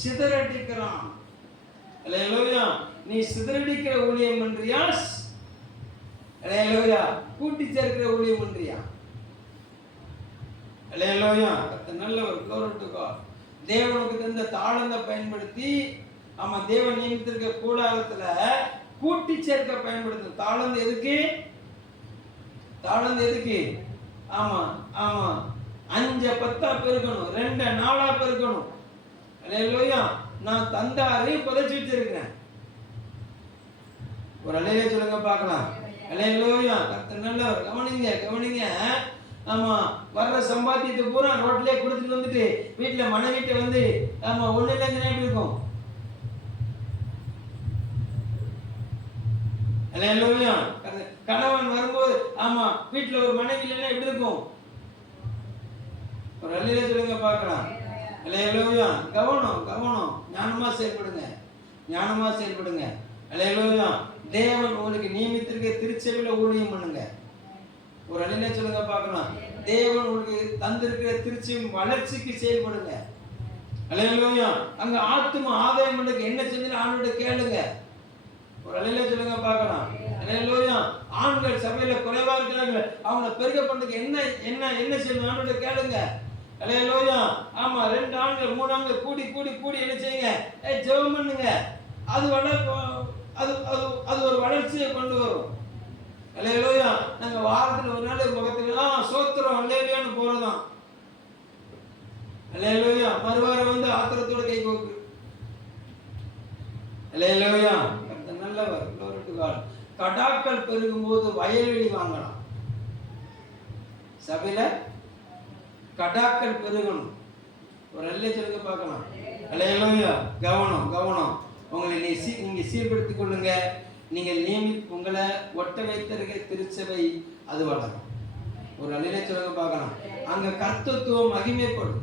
சிதறடிக்கிறான். அல்லேலூயா. நீ சிதறடிக்கிற ஊழியம் பண்றியா? அல்லேலூயா. கூட்டி சேர்க்கிற ஊழியம் பண்றியா? அல்லேலூயா. நல்லவர். glory to God. தேவனுக்கு தந்த தாளந்தை பயன்படுத்தி ஆமா தேவன் நியமித்திருக்க கூடாரத்துல கூட்டி சேர்க்க பயன்படுத்தும். தாளந்து எதுக்கு? தாளந்து எதுக்கு? ஆமா ஆமா 5 10 பெருக்கணும், 2 4 பெருக்கணும். அல்லேலூயா. நான் தந்தாரை புதைச்சு வச்சிருக்கிறேன். ஒரு அல்லேலூயா சொல்லுங்க பார்க்கலாம். அல்லேலூயா. கர்த்தர் நல்லவர். கவனிங்க கவனிங்க. ஆமா வர்ற சம்பாத்தியத்தை பூரா ரோட்லயே கொடுத்துட்டு வந்துட்டு வீட்டுல மனைவிட்ட வந்து ஆமா ஒண்ணு இல்லைங்க எப்படி இருக்கும்? அல்லேலூயா. கணவன் வரும்போது ஆமா வீட்டுல ஒரு மனைவி இல்லைன்னா எப்படி இருக்கும்? ஒரு அல்லேலூயா சொல்லுங்க பார்க்கலாம். அல்லேலூயா. கவனம் கவனம். ஞானமா செயல்படுங்க, ஞானமா செயல்படுங்க. அல்லேலூயா. தேவன் உங்களுக்கு நியமித்திருக்க திருச்சபையில ஊழியம் பண்ணுங்க. ஒரு அல்லேலூயா சொல்லுங்க பார்க்கலாம். தேவன் உங்களுக்கு தந்திருக்கிற திருச்சபையின் வளர்ச்சிக்கு செயல்படுங்க. அல்லேலூயா. அங்க ஆத்தும ஆதாயம் பண்ணுங்க. என்ன செஞ்சு ஆண்டவரை கேளுங்க. ஒரு அல்லேலூயா சொல்லுங்க பார்க்கலாம். அல்லேலூயா. ஆண்கள் சபையில குறைவா இருக்கிறாங்க, அவங்க பெருக பண்ணுங்க. என்ன என்ன என்ன செய்யணும் ஆண்டவரை கேளுங்க. அல்லேலூயா. ஆமா 2 ஆண்கள் 3 ஆண்கள் கூடி கூடி கூடி என்ன செய்யுங்க? ஜெபம் பண்ணுங்க. அது அது அது அது ஒரு வளர்ச்சியை கொண்டு வரும். அல்லேலூயா. நாங்க வாரத்துல ஒரு நாள் முகத்துல சோத்திரம் அல்லேலூயான்னு போறதான். அல்லேலூயா. மறுவாரம் வந்து ஆத்திரத்தோட கை கோக்கு. அல்லேலூயா. நல்லவர். glory to God. கடாக்கள் பெருகும்போது வயல்வெளி வாங்கலாம். சபையில கடாக்கள் பெருகணும். ஒரு அல்லேலூயா சொல்லுங்க பார்க்கலாம். அல்லேலூயா. கவனம் கவனம். உங்களை நீங்க சீர்படுத்திக் கொள்ளுங்க. நீங்கள் உங்களை ஒட்ட வைத்திருக்க திருச்சபை அது வளரும். ஒரு அல்லேலூயா சொல்லுங்க பார்க்கலாம். அங்க கர்த்தத்துவம் மகிமைப்படும்.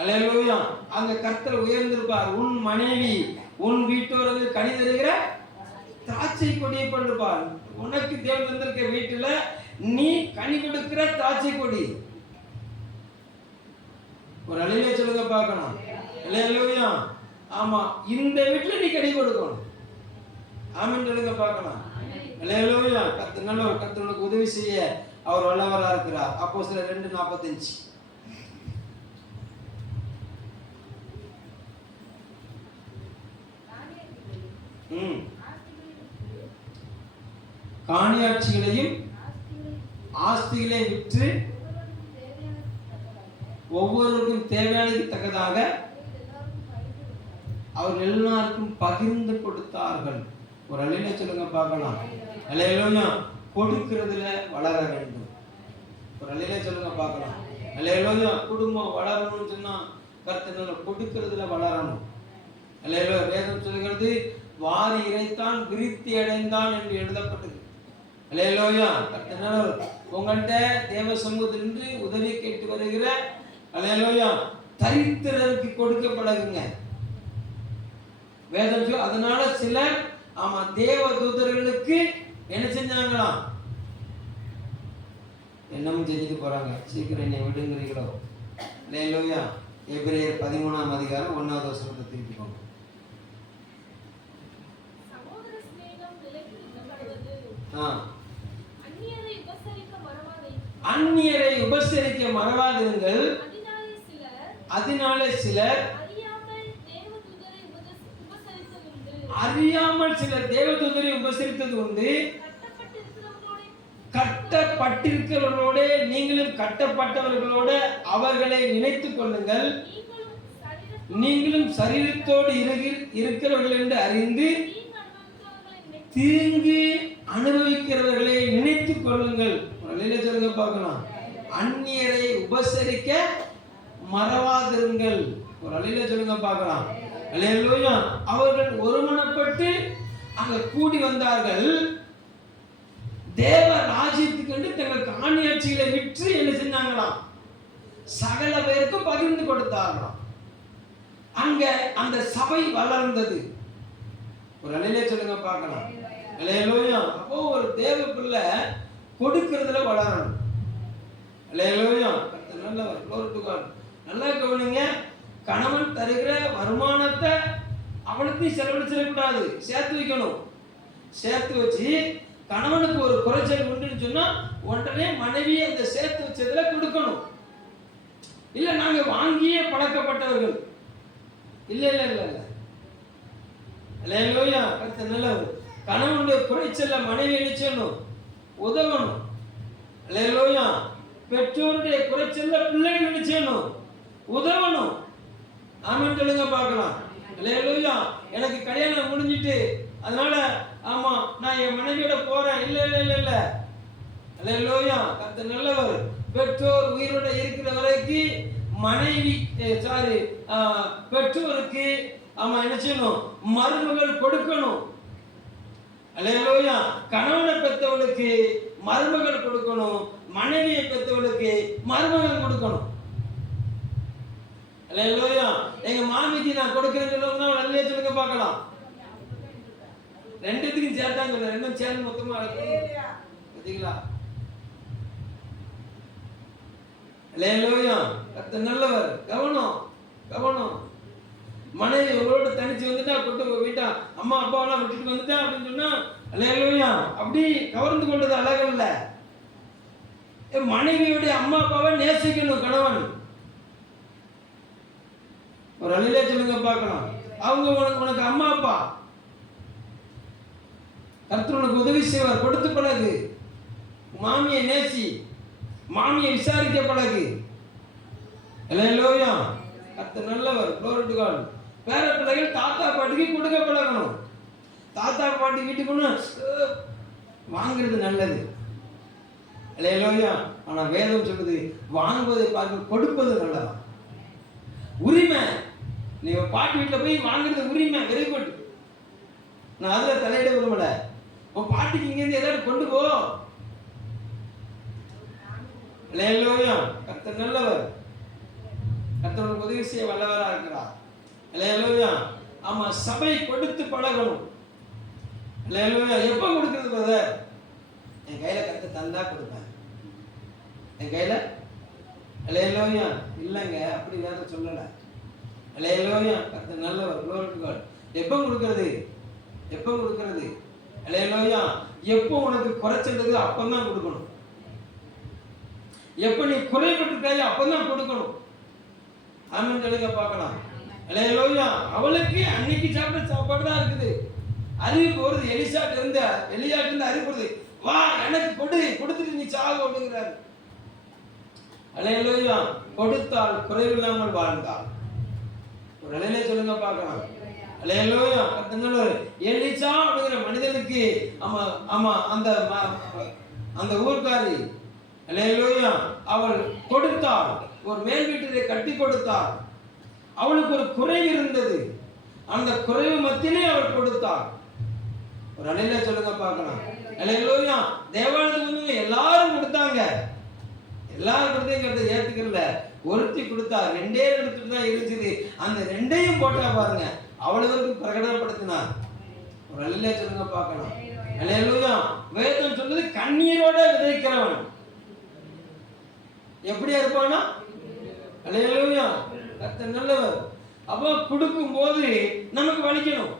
அல்லேலூயா. அங்க கர்த்தர் உயர்ந்திருப்பார். உன் மனைவி உன் வீட்டோருக்கு கனி தருகிற திராட்சை கொடியை கொண்டிருப்பார். உனக்கு தேவன் தந்திருக்க வீட்டுல நீ கனி கொடுக்கிற திராட்சை கொடி. ஒரு அல்லேலூயா சொல்லுங்க பார்க்கலாம். அல்லேலூயா. ஆமா இந்த வீட்டுல நீ கனி கொடுக்கணும். ஆமென் சொல்லுங்க பார்க்கலாம். அல்லேலூயா. கர்த்தர் நல்லவர். கர்த்தர் உனக்கு உதவி செய்ய அவர் வல்லவரா இருக்கிறார். அப்போஸ்தலர் 2:45. காணியாட்சிகளையும் ஆஸ்திகளை விற்று ஒவ்வொருவருக்கும் தேவையானதுக்கு தக்கதாக அவர் எல்லாருக்கும் பகிர்ந்து கொடுத்தார்கள். ஒரு அல்லேலூயா சொல்லுங்க பார்க்கலாம். அல்லேலூயா. கொடுக்கிறதுல வளர வேண்டும். ஒரு அல்லேலூயா சொல்லுங்க பார்க்கலாம். அல்லேலூயா. குடும்பம் வளரணும்னு சொன்னா கர்த்தர் கொடுக்கிறதுல வளரணும். அல்லேலூயா. வேதம் சொல்கிறது வாரி இறைத்தான் விருத்தி அடைந்தான் என்று எழுதப்பட்டது. அல்லேலூயா. கர்த்தர் உங்கள்கிட்ட தேவ சமூகத்திலிருந்து உதவி கேட்டு வருகிற அல்லேலூயா தரித்திரருக்கு கொடுக்க பழகுங்க. வேதம் சொல்ல. அதனால சிலர் ஆமா தேவ தூதர்களுக்கு என்ன செஞ்சாங்களாம்? என்னமும் செஞ்சுட்டு போறாங்க. சீக்கிரம் என்னை விடுங்கிறீங்களோ? அல்லேலூயா. எபிரேயர் 13ஆம் அதிகாரம் 1வது வசனத்தை திருப்பிக்கோங்க. அந்நியரை உபசரிக்க மறவாதிருங்கள். அதனாலே சிலர் அறியாமல் சிலர் தேவதூதரை உபசரித்தது உண்டு. கட்டப்பட்டிருக்கிறவர்களோட நீங்களும் கட்டப்பட்டவர்களோட அவர்களை நினைத்துக் கொள்ளுங்கள். நீங்களும் சரீரத்தோடு இருக்கிறவர்கள் என்று அறிந்து தீங்கு அனுபவிக்கிறவர்களை நினைத்துக் கொள்ளுங்கள். சொல்லுங்க பார்க்கலாம். அந்நியரை உபசரிக்க மறவாதிருங்கள். ஒரு அல்லேலூயா சொல்லுங்க பார்க்கலாம். அல்லேலூயா. அவர்கள் ஒருமனப்பட்டு அங்க கூடி வந்தார்கள். தேவ ராஜ்யத்துக்கு என்று தங்கள் காணியாட்சிகளை விற்று என்ன செஞ்சாங்களாம்? சகல பேருக்கும் பகிர்ந்து கொடுத்தார்களாம். அங்க அந்த சபை வளர்ந்தது. ஒரு அலையிலே சொல்லுங்க பார்க்கலாம். அல்லேலூயா. அப்போ ஒரு தேவ பிள்ளை கொடுக்கிறதுல வளரணும். அல்லேலூயா. நல்லவர். glory to God. நல்லா கவனிங்க. கணவன் தருகிற வருமானத்தை அவளுக்கு செலவழிச்சிடக்கூடாது, சேர்த்து வைக்கணும். சேர்த்து வச்சு கணவனுக்கு ஒரு குறைச்சல் உண்டுன்னு சொன்னா உடனே மனைவி அந்த சேர்த்து வச்சதுல கொடுக்கணும். இல்ல நாங்க வாங்கியே பழக்கப்பட்டவர்கள். இல்ல இல்ல இல்ல இல்ல. அல்லேலூயா. கர்த்தர் நல்லவர். கணவனுடைய குறைச்சல்ல மனைவி நிச்சயணும், உதவணும். அல்லேலூயா. பெற்றோருடைய குறைச்சல்ல பிள்ளைகள் நிச்சயணும், உதவணும். ஆமென் சொல்லுங்க பார்க்கலாம். அல்லேலூயா. எனக்கு கல்யாணம் முடிஞ்சிட்டு அதனால ஆமா நான் என் மனைவியோட போறேன். இல்ல இல்ல இல்ல இல்ல. அல்லேலூயா. கர்த்தர் நல்லவர். பெற்றோர் உயிரோட இருக்கிற வரைக்கும் மனைவி பெற்றோருக்கு ஆமா என்ன செய்யணும், மருமகள் கொடுக்கணும். அல்லேலூயா. கணவனை பெற்றவளுக்கு மருமகள் கொடுக்கணும், மனைவியை பெற்றவளுக்கு மருமகள் கொடுக்கணும். அல்லேலூயா. எங்க மாமிக்கு நான் கொடுக்கிறேன்னு சொல்லுங்க, நல்லே சொல்லுங்க பார்க்கலாம். ரெண்டுத்துக்கும் சேர்த்தாங்க, ரெண்டும் சேர்ந்து மொத்தமா பார்த்தீங்களா? அல்லேலூயா. கர்த்தர் நல்லவர். கவனம் கவனம். மனைவி உங்களோட தனிச்சு வந்துட்டா, கொண்டு வீட்டா அம்மா அப்பாவெல்லாம் விட்டுட்டு வந்துட்டா அப்படின்னு சொன்னா அல்லேலூயா அப்படி கவர்ந்து கொண்டது அழகல்ல. மனைவியுடைய அம்மா அப்பாவை நேசிக்கணும் கணவன். ஒரு அழிலே சொல்லுங்க பார்க்கலாம். அவங்க உனக்கு அம்மா அப்பா. கர்த்தர் உனக்கு உதவி செய்வார். கொடுத்து பழகு. மாமியை நேசி, மாமியை விசாரிக்க பழகு. அல்லேலூயா. கர்த்தர் நல்லவர். glory to God. பேர பிள்ளைகள் தாத்தா பாட்டிக்கு கொடுக்க பழகணும். தாத்தா பாட்டி வீட்டுக்கு வாங்குறது நல்லது. அல்லேலூயா. ஆனா வேதம் சொல்லுது வாங்குவதை பார்க்க கொடுப்பது நல்லதா. உரிமை. நீ பாட்டி வீட்டில் போய் வாங்குறது உரிமை. Very good. நான் அதுல தலையிட விரும்பல. உன் பாட்டிக்கு இங்கிருந்து ஏதாவது கொண்டு போ. அல்லேலூயா. கர்த்தர் நல்லவர். கர்த்தர் உதவி செய்ய வல்லவரா இருக்கிறார். அல்லேலூயா. ஆமா சபை கொடுத்து பழகணும். அல்லேலூயா. எப்ப கொடுக்கிறது பிரதர்? என் கையில கர்த்தர் தந்தா கொடுப்பேன். என் கையில அல்லேலூயா இல்லைங்க அப்படி வேற சொல்லல. அல்லேலூயா. கர்த்தர் நல்லவர். glory to God. எப்ப கொடுக்கிறது? எப்ப கொடுக்கிறது? அல்லேலூயா. எப்போ உனக்கு குறைச்சது அப்பதான் கொடுக்கணும். எப்ப நீ குறைபட்டுட்டாயோ அப்பதான் கொடுக்கணும். ஆமென் சொல்லுங்க பார்க்கலாம். அல்லேலூயா. அவளுக்கு அன்னைக்கு சாப்பிட்ட சாப்பாடு தான் இருக்குது. அறிவிப்பு வருது. எலியாட்டு இருந்து அறிவிப்பு, வா எனக்கு கொடு, கொடுத்துட்டு நீ சாகு அப்படிங்கிறாரு. அல்லேலூயா. கொடுத்தால் குறைவில்லாமல் வாழ்ந்தாள். ஒரு அலையிலே சொல்லுங்க பார்க்கலாம். அல்லேலூயா. எலிசா அப்படிங்கிற மனிதனுக்கு ஆமா ஆமா அந்த ஊர்க்காரி அல்லேலூயா அவள் கொடுத்தாள். ஒரு மேல் வீட்டிலே கட்டி கொடுத்தாள். அவளுக்கு ஒரு குறைவு இருந்தது. அந்த குறைவு மத்தியிலே அவள் கொடுத்தாள். ஒரு அலையிலே சொல்லுங்க பார்க்கலாம். அல்லேலூயா. தேவாலயத்துக்கு எல்லாரும் கொடுத்தாங்க. எல்லாரும் கொடுத்தேங்கிறத ஏத்துக்கல. ஒருத்தி கொடுத்தா, ரெண்டே எடுத்துட்டு தான் இருந்துச்சு. அந்த ரெண்டையும் போட்டா பாருங்க அவ்வளவுக்கு பிரகடனப்படுத்தினார். ஒரு அலையிலே சொல்லுங்க பார்க்கலாம். அல்லேலூயா. வேதம் சொல்றது கண்ணீரோட விதைக்கிறவன் எப்படியா இருப்பானா? அல்லேலூயா. கர்த்தர் நல்லவர். அப்போ கொடுக்கும் போது நமக்கு வலிக்கணும்.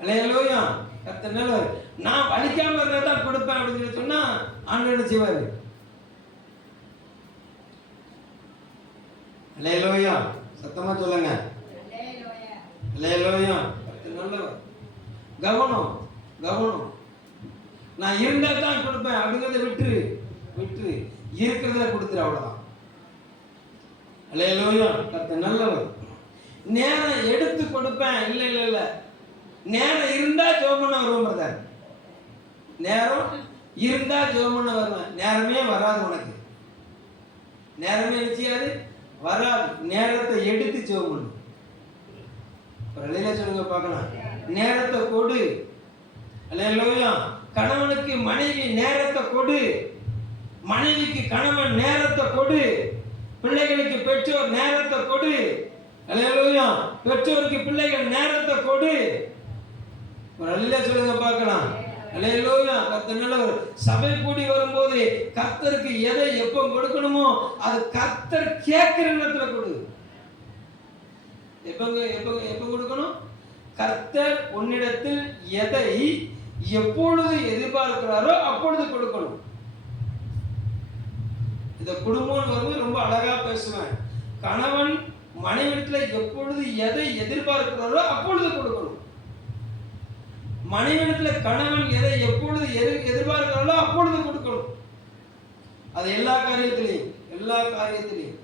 அல்லேலூயா. கர்த்தர் நல்லவர். நான் வலிக்காம இருந்தா கொடுப்பேன் அப்படின்னு சொன்னா ஆண்டவர் என்ன செய்வாரு? அல்லேலூயா. சத்தமா சொல்லுங்க. அல்லேலூயா. கர்த்தர் நல்லவர். கவனம் கவனம். நான் இருந்தா தான் கொடுப்பேன் அப்படிங்கிறத விட்டு இருக்கிறத கொடுத்துரு, அவ்வளவுதான். அல்லேலூயா. கர்த்தர் நல்லவர். நேரம் எடுத்து கொடுப்பேன். இல்ல இல்ல இல்ல. நேரம் இருந்தா ஜெபம் பண்ண வருவோம் பிரதர். நேரம் இருந்தா ஜெபம் பண்ண வருவேன். நேரமே வராது உனக்கு. நேரமே நிச்சயாது வராது. நேரத்தை எடுத்து ஜெபம் பண்ணு. அலையில சொல்லுங்க பார்க்கலாம். நேரத்தை கொடு. அல்லேலூயா. கணவனுக்கு மனைவி நேரத்தை கொடு. மனைவிக்கு கணவன் நேரத்தை கொடு. பிள்ளைகளுக்கு பெற்றோர் நேரத்தை கொடு. அல்லேலூயா. பெற்றோருக்கு பிள்ளைகள் நேரத்தை கொடு. ஒரு அல்லேலூயா சொல்லுங்க பார்க்கலாம். அல்லேலூயா. கர்த்தர் நல்லவர். சபை கூடி வரும்போது கர்த்தருக்கு எதை எப்போ கொடுக்கணுமோ அது கர்த்தர் கேட்கிற நேரத்துல கொடு. எப்ப கொடுக்கணும்? கர்த்தர் உன்னிடத்தில் எதை எப்பொழுது எதிர்பார்க்கிறாரோ அப்பொழுது கொடுக்கணும். இந்த குடும்பம் வரும்போது ரொம்ப அழகா பேசுவேன். கணவன் மனைவிடத்துல எப்பொழுது எதை எதிர்பார்க்கிறாரோ அப்பொழுது கொடுக்கணும். மனைவிடத்துல கணவன் எதை எப்பொழுது எதிர்பார்க்கிறாரோ அப்பொழுது கொடுக்கணும். அது எல்லா காரியத்திலையும்.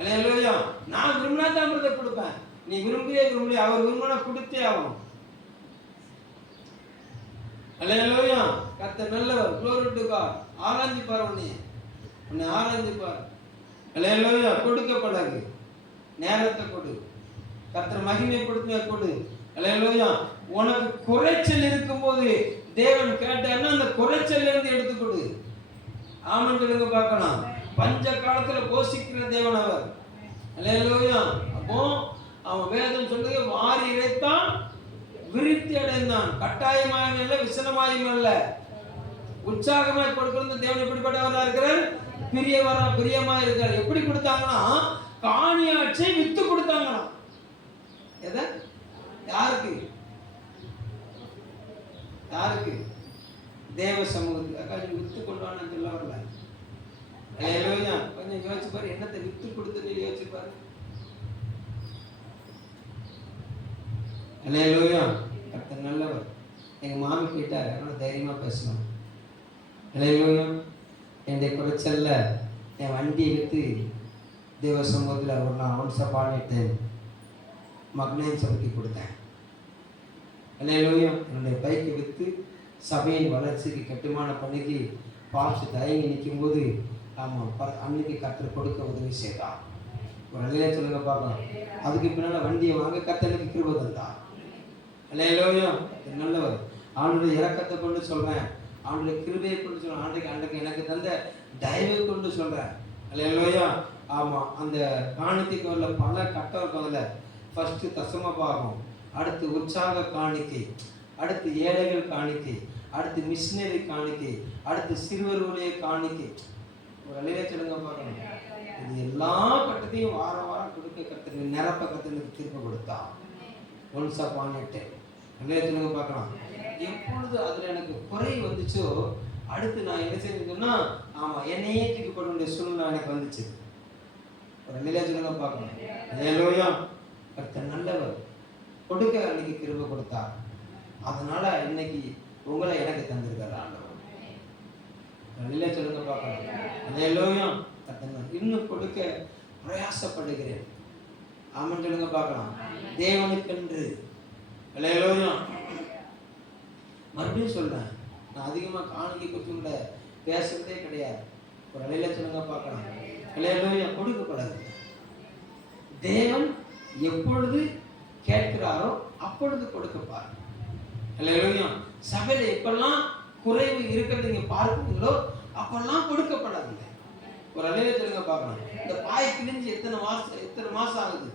அல்லேலூயா. நான் விரும்பினா தான் கொடுப்பேன். நீ விரும்பலையே அவர் விரும்பினா கொடுத்தே ஆகணும். அல்லேலூயா. கர்த்தர் நல்லவர். glory to God. ஆராய்ந்து பார், உன்னை ஆராய்ந்து பார். அல்லேலூயா. கொடுக்க பழகு. நேரத்தை கொடு. கர்த்தர் மகிமைப்படுத்த கொடு. அல்லேலூயா. உனக்கு குறைச்சல் இருக்கும்போது தேவன் கேட்டார்னா அந்த குறைச்சல்ல இருந்து எடுத்து கொடு. ஆமென் சொல்லுங்க பார்க்கலாம். பஞ்ச காலத்துல போஷிக்கிற தேவன் அவர். அல்லேலூயா. அப்போ அவன் வேதம் சொல்லுங்க, வாரி இறைத்தான் விருத்தி அடைந்தான். கட்டாயமாயும் அல்ல, விசனமாயும் அல்ல, உற்சாகமாய் கொடுக்கிற தேவன் எப்படிப்பட்டவரா இருக்கிறார்? பிரியமா இருக்கிறார். எப்படி கொடுத்தாங்கன்னா காணியாட்சி வித்து கொடுத்தாங்கன்னா. எதை? யாருக்கு? தேவ சமூகத்துக்கு. அக்கா நீ வித்து கொண்டு வான்னு சொல்ல வரல. அல்லேலூயா. கொஞ்சம் யோசிச்சு பாரு, என்னத்தை வித்து கொடுத்து யோசிச்சு பாரு. அல்லேலூயா. கர்த்தர் நல்லவர். எங்க மாமி கேட்டார், அதனால தைரியமா பேசணும். அல்லேலூயா. என்னுடைய குறைச்சல்ல என் வண்டியை விற்று தேவ சமூகத்தில் ஒரு நான் அவன்ச பாடிட்டேன், மக்னேன் சபைக்கு கொடுத்தேன். அல்லேலூயா. என்னுடைய பைக்கை விற்று சபையின் வளர்ச்சிக்கு கட்டுமான பணிக்கு பாஸ்ட் தயங்கி நிற்கும் போது அன்னைக்கு கர்த்தர் கொடுக்க உதவி செய்தான். ஒரு அல்லேலூயா சொல்லுங்க பார்க்கலாம். அதுக்கு பின்னால் வண்டியை வாங்க கர்த்தருக்கு கிருபை தந்தான். அல்லேலூயா. நல்லவர். ஆண்டுடைய இரக்கத்தை கொண்டு சொல்றேன், ஆண்டுடைய கிருபையை கொண்டு சொல்றேன், அன்றைக்கு எனக்கு தந்த தயவை கொண்டு சொல்றேன். அல்லேலூயா. ஆமா, அந்த காணிக்கைக்கு வரல பல கட்டம் இருக்கும். அதில் ஃபர்ஸ்ட் தசம பாகம், அடுத்து உற்சாக காணிக்கை, அடுத்து ஏழைகள் காணிக்கை, அடுத்து மிஷினரி காணிக்கை, அடுத்து சிறுவர் ஊழிய காணிக்கை. ஒரு அல்லேலூயா சொல்லுங்க பார்க்கணும். இது எல்லா கட்டத்தையும் வாரம் கொடுக்க கர்த்தர் நிரப்ப கர்த்தருக்கு திருப்ப கொடுத்தா. Once upon a time. Hallelujah சொல்லுங்க பார்க்கலாம். எப்பொழுது அதுல எனக்கு குறை வந்துச்சோ அடுத்து நான் என்ன செய்யணும்னா என்னையே தூக்கி போட வேண்டிய சூழ்நிலை எனக்கு வந்துச்சு. ஒரு அல்லேலூயா சொல்லுங்க பார்க்கலாம். அல்லேலூயா. கர்த்தர் நல்லவர். கொடுக்க அன்னைக்கு கிருபை கொடுத்தார். அதனால இன்னைக்கு உங்களை எனக்கு தந்திருக்காரு ஆண்டவர். அல்லேலூயா சொல்லுங்க பார்க்கலாம். அல்லேலூயா. கர்த்தர் இன்னும் கொடுக்க பிரயாசப்படுகிறேன். ஆமென் சொல்லுங்க பார்க்கலாம். தேவனுக்கென்று. அல்லேலூயா. மறுபடியும் சொல்றேன், நான் அதிகமா காணிக்கை குறித்து பேசுறதே கிடையாது. ஒரு அல்லேலூயா சொல்லுங்க பார்க்கலாம். அல்லேலூயா. கொடுக்கப்படாது. தேவன் எப்பொழுது கேட்கிறாரோ அப்பொழுது கொடுக்கப்பார். அல்லேலூயா. சபையில எப்பெல்லாம் குறைவு இருக்கிறது நீங்க பார்க்கிறீங்களோ அப்பெல்லாம் கொடுக்கப்படாதுங்க. ஒரு அல்லேலூயா சொல்லுங்க பார்க்கலாம். இந்த பாய் கிழிஞ்சு எத்தனை மாசம் ஆகுது?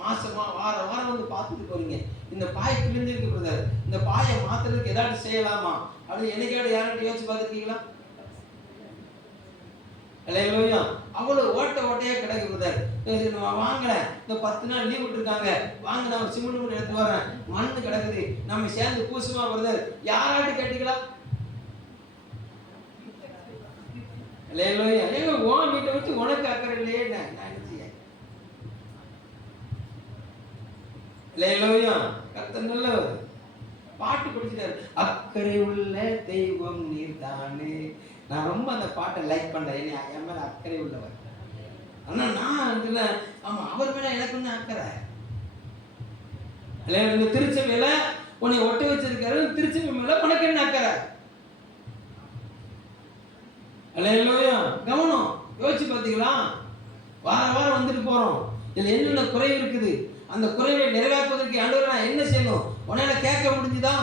மாசமா வாரம் வந்து பார்த்துட்டு போறீங்க. இந்த பாய் கிழிஞ்சிருக்கு பிரதர், இந்த பாயை மாத்துறதுக்கு ஏதாவது செய்யலாமா அப்படின்னு என்னைக்காவது யார்கிட்ட யோசிச்சு பார்த்துருக்கீங்களா? அல்லேலூயா. அவ்வளவு ஓட்டையா கிடக்கு பிரதர். வாங்கல, இந்த 10 நாள் லீவ் விட்டுருக்காங்க, வாங்க நான் சிமெண்ட் மூட்டை எடுத்து வரேன், மண்ணு கிடக்குது, நம்ம சேர்ந்து பூசுமா பிரதர்? யாராட்டு கேட்டீங்களா? அல்லேலூயா. ஏங்க உன் வீட்டை வச்சு உனக்கு அக்கறை இல்லையே, நான் என்ன செய்ய? அல்லேலூயா. கர்த்தர் நல்லவர். பாட்டு படிச்சுட்டாரு, அக்கறை உள்ள தெய்வம் நீர்தானே. நான் ரொம்ப அந்த பாட்டை லைக் பண்றேன். என் மேல அக்கறை உள்ளவர். ஆனா நான் அவர் மேல எனக்கு ஒண்ணு அக்கறை. இந்த திருச்சபையில உன்னை ஒட்ட வச்சிருக்காரு, திருச்சபை மேல உனக்கு என்ன அக்கறை? அல்லேலூயா. கவனம். யோசிச்சு பார்த்தீங்களா? வாரம் வந்துட்டு போறோம், இதுல என்னென்ன குறை இருக்குது, அந்த குறைவை நிறைவேற்றுவதற்கு ஆண்டவரே நான் என்ன செய்யணும்? உன்னால கேட்க முடிஞ்சுதா?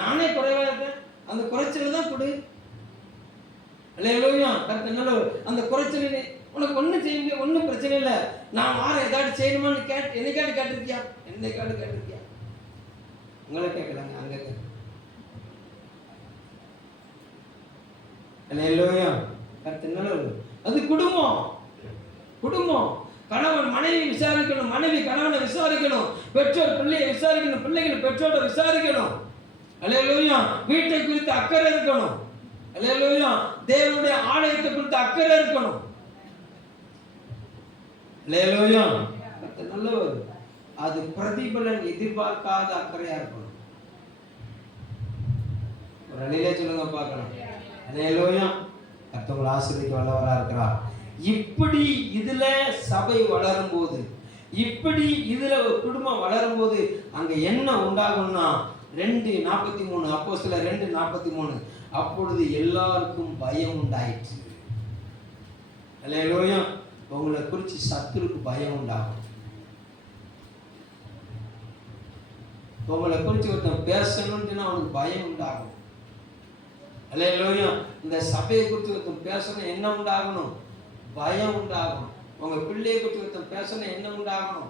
நானே குறைவா இருக்கேன், அந்த குறைச்சல் தான் கொடு. அல்லேலூயா. கர்த்தர் நல்லவர். அந்த குறைச்சலே உனக்கு ஒன்றும் செய்ய முடியாது, ஒன்றும் பிரச்சனை இல்லை. நான் வார ஏதாவது செய்யணுமான்னு என்னைக்காட்டு கேட்டிருக்கியா? என்னைக்காட்டு கேட்டிருக்கியா? உங்களை கேட்கலாங்க, அங்க கேட்க. அல்லேலூயா. கர்த்தர் நல்லவர். அது குடும்பம். குடும்பம் கணவன் மனைவி விசாரிக்கணும், மனைவி கணவனை விசாரிக்கணும், பெற்றோர் பிள்ளையை விசாரிக்கணும், பிள்ளைகள் பெற்றோரை விசாரிக்கணும். அல்லேலூயா. வீட்டை குறித்து அக்கறை இருக்கணும். அல்லேலூயா. தேவனுடைய ஆலயத்தை குறித்து அக்கறை இருக்கணும். அல்லேலூயா. கர்த்தர் நல்லவர். அது பிரதிபலன் எதிர்பார்க்காத அக்கறையா இருக்கணும். ஒரு அலையிலே சொல்லுங்க பார்க்கலாம். அல்லேலூயா. கர்த்தர் ஆசீர்வதிக்க வல்லவரா இருக்கிறார். இப்படி இதுல சபை வளரும் போது, இப்படி இதுல ஒரு குடும்பம் வளரும் போது அங்க என்ன உண்டாகும்னா 2:43 அப்போஸ்தலர் 2:43 அப்பொழுது எல்லாருக்கும் பயம் உண்டாயிற்று. அல்லேலூயா. உங்களை குறித்து சத்துருக்கு பயம் உண்டாகும். உங்களை குறித்து ஒருத்தன் பேசணும்னு அவனுக்கு பயம் உண்டாகும். அல்லேலூயா. இந்த சபையை குறித்து ஒருத்தன் பேசணும், என்ன உண்டாகணும்? பயம் உண்டாகணும். உங்க பிள்ளையை குறித்து ஒருத்தன் பேசணும், என்ன உண்டாகணும்?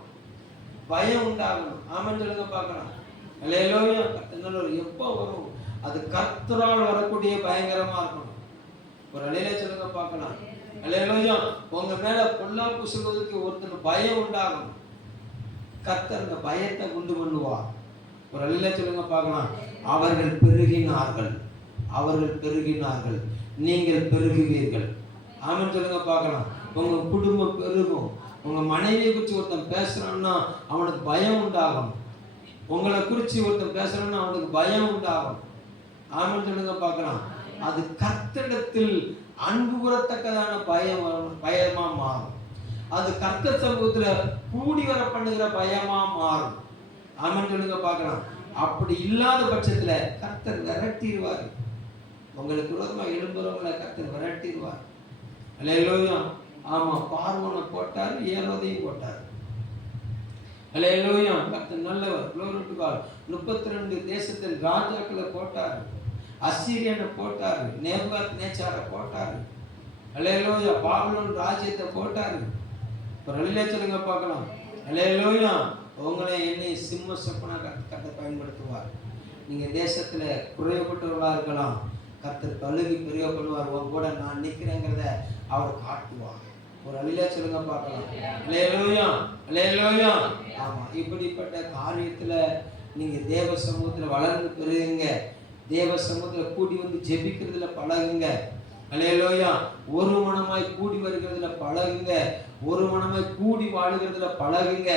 பயம் உண்டாகணும். ஆமென் சொல்லுங்க பார்க்கலாம். அல்லேலூயா. கர்த்தர் எப்போ வரும்? அது கர்த்தரால் வரக்கூடிய பயங்கரமா இருக்கணும். ஒரு அலையில சொல்லுங்க பார்க்கலாம். அல்லேலூயா. உங்க மேல பொல்லாப்பு சொல்வதற்கு ஒருத்தர் பயம் உண்டாகணும். கர்த்தர் அந்த பயத்தை உண்டு பண்ணுவார். ஒரு அலையில சொல்லுங்க பார்க்கலாம். அவர்கள் பெருகினார்கள், அவர்கள் பெருகினார்கள், நீங்கள் பெருகுவீர்கள். ஆமென் சொல்லுங்க பார்க்கலாம். உங்க குடும்பம் பெருகும். உங்க மனைவியை குறித்து ஒருத்தன் பேசுறான்னா அவனுக்கு பயம் உண்டாகும். உங்களை குறித்து ஒருத்தன் பேசுறான்னா அவனுக்கு பயம் உண்டாகும். ஆமென் சொல்லுங்க பார்க்கலாம். அது கர்த்தரிடத்தில் அன்பு கூறத்தக்கதான பயமா மாறும். அது கர்த்தர் சமூகத்துல கூடி வர பண்ணுகிற பயமா மாறும். ஆமென் சொல்லுங்க பார்க்கலாம். அப்படி இல்லாத பட்சத்துல கர்த்தர் விரட்டிடுவார். உங்களுக்கு விரோதமா எழும்புறவங்களை கர்த்தர் விரட்டிடுவார். அல்லேலூயா. ஆமா, பார்வோனை போட்டார், ஏரோதையும் போட்டார். அல்லேலூயா. கர்த்தர் நல்லவர். glory to God. 32 தேசத்தில் ராஜாக்களை போட்டார், அசீரியனை போட்டார், நேபுகாத்நேச்சாரை போட்டார். அல்லேலூயா. பாபிலோன் ராஜ்யத்தை போட்டார். ஒரு அலையிலே சொல்லுங்க பார்க்கலாம். அல்லேலூயா. உங்களை என்னை சிம்ம சொப்பனா கர்த்தர் பயன்படுத்துவார். நீங்க தேசத்துல குறைவுபட்டவர்களா இருக்கலாம், கர்த்தர் கழுவி பெரியப்படுவார். உங்க கூட நான் நிக்கிறேங்கிறத அவர் காட்டுவார். ஒரு அலையிலே சொல்லுங்க பார்க்கலாம். அல்லேலூயா. அல்லேலூயா. ஆமா, இப்படிப்பட்ட காரியத்துல நீங்க தேவ சமூகத்துல வளர்ந்து பெறுங்க. தேவ சமூகத்துல கூடி வந்து ஜெபிக்கிறதுல பழகுங்க. அல்லேலூயா. ஒரு மனமாய் கூடி வருகிறதுல பழகுங்க. ஒரு மனமாய் கூடி வாழுகிறதுல பழகுங்க.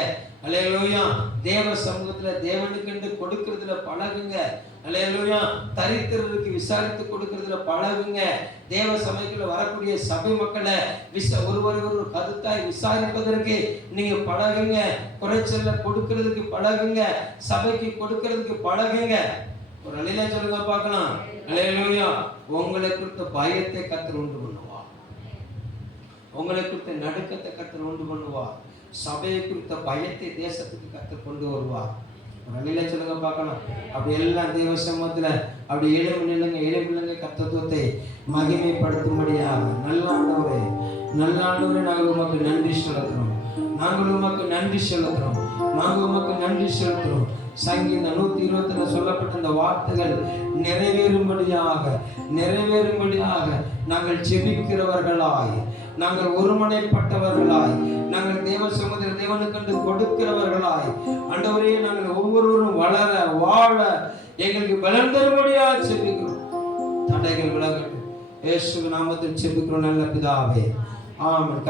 அல்லேலூயா. தேவ சமூகத்துல தேவனுக்கு கொடுக்கிறதுல பழகுங்க. அல்லேலூயா. தரித்திரருக்கு விசாரித்து கொடுக்கிறதுல பழகுங்க. தேவ சமயத்துல வரக்கூடிய சபை மக்களை ஒருவரை ஒரு கருத்தாய் விசாரிப்பதற்கு நீங்க பழகுங்க. குறைச்சல்ல கொடுக்கிறதுக்கு பழகுங்க. சபைக்கு கொடுக்கிறதுக்கு பழகுங்க. ஒரு அலையில சொல்லுங்க பார்க்கலாம். அல்லேலூயா. உங்களை குறித்த பயத்தை கர்த்தர் உண்டு பண்ணுவார். உங்களை குறித்த நடுக்கத்தை கர்த்தர் உண்டு பண்ணுவார். சபையை குறித்த பயத்தை தேசத்துக்கு கர்த்தர் கொண்டு வருவார். ஒரு அலையில சொல்லுங்க பார்க்கலாம். அப்படி எல்லாம் தேவ சமூகத்துல அப்படி எழுப்பில்லைங்க கர்த்தத்துவத்தை மகிமைப்படுத்தும்படியாக நல்ல ஆண்டவரே, நல்ல ஆண்டவரே, நாங்கள் உமக்கு நன்றி செலுத்துறோம். நாங்கள் உமக்கு நன்றி செலுத்துறோம். நாங்கள் உமக்கு நன்றி செலுத்துறோம். சங்கீதம் 120 சொல்லப்பட்ட அந்த வார்த்தைகள் நிறைவேறும்படியாக நாங்கள் ஜெபிக்கிறவர்களாய், நாங்கள் ஒருமனைப்பட்டவர்களாய், நாங்கள் தேவ சமூகத்தில் தேவனுக்கு கொடுக்கிறவர்களாய், ஆண்டவரே, நாங்கள் ஒவ்வொருவரும் வளர வாழ எங்களுக்கு பலன் தரும்படியாக ஜெபிக்கிறோம். தடைகள் விலகட்டும். இயேசு நாமத்தில் ஜெபிக்கிறோம் நல்ல பிதாவே. ஆமென்.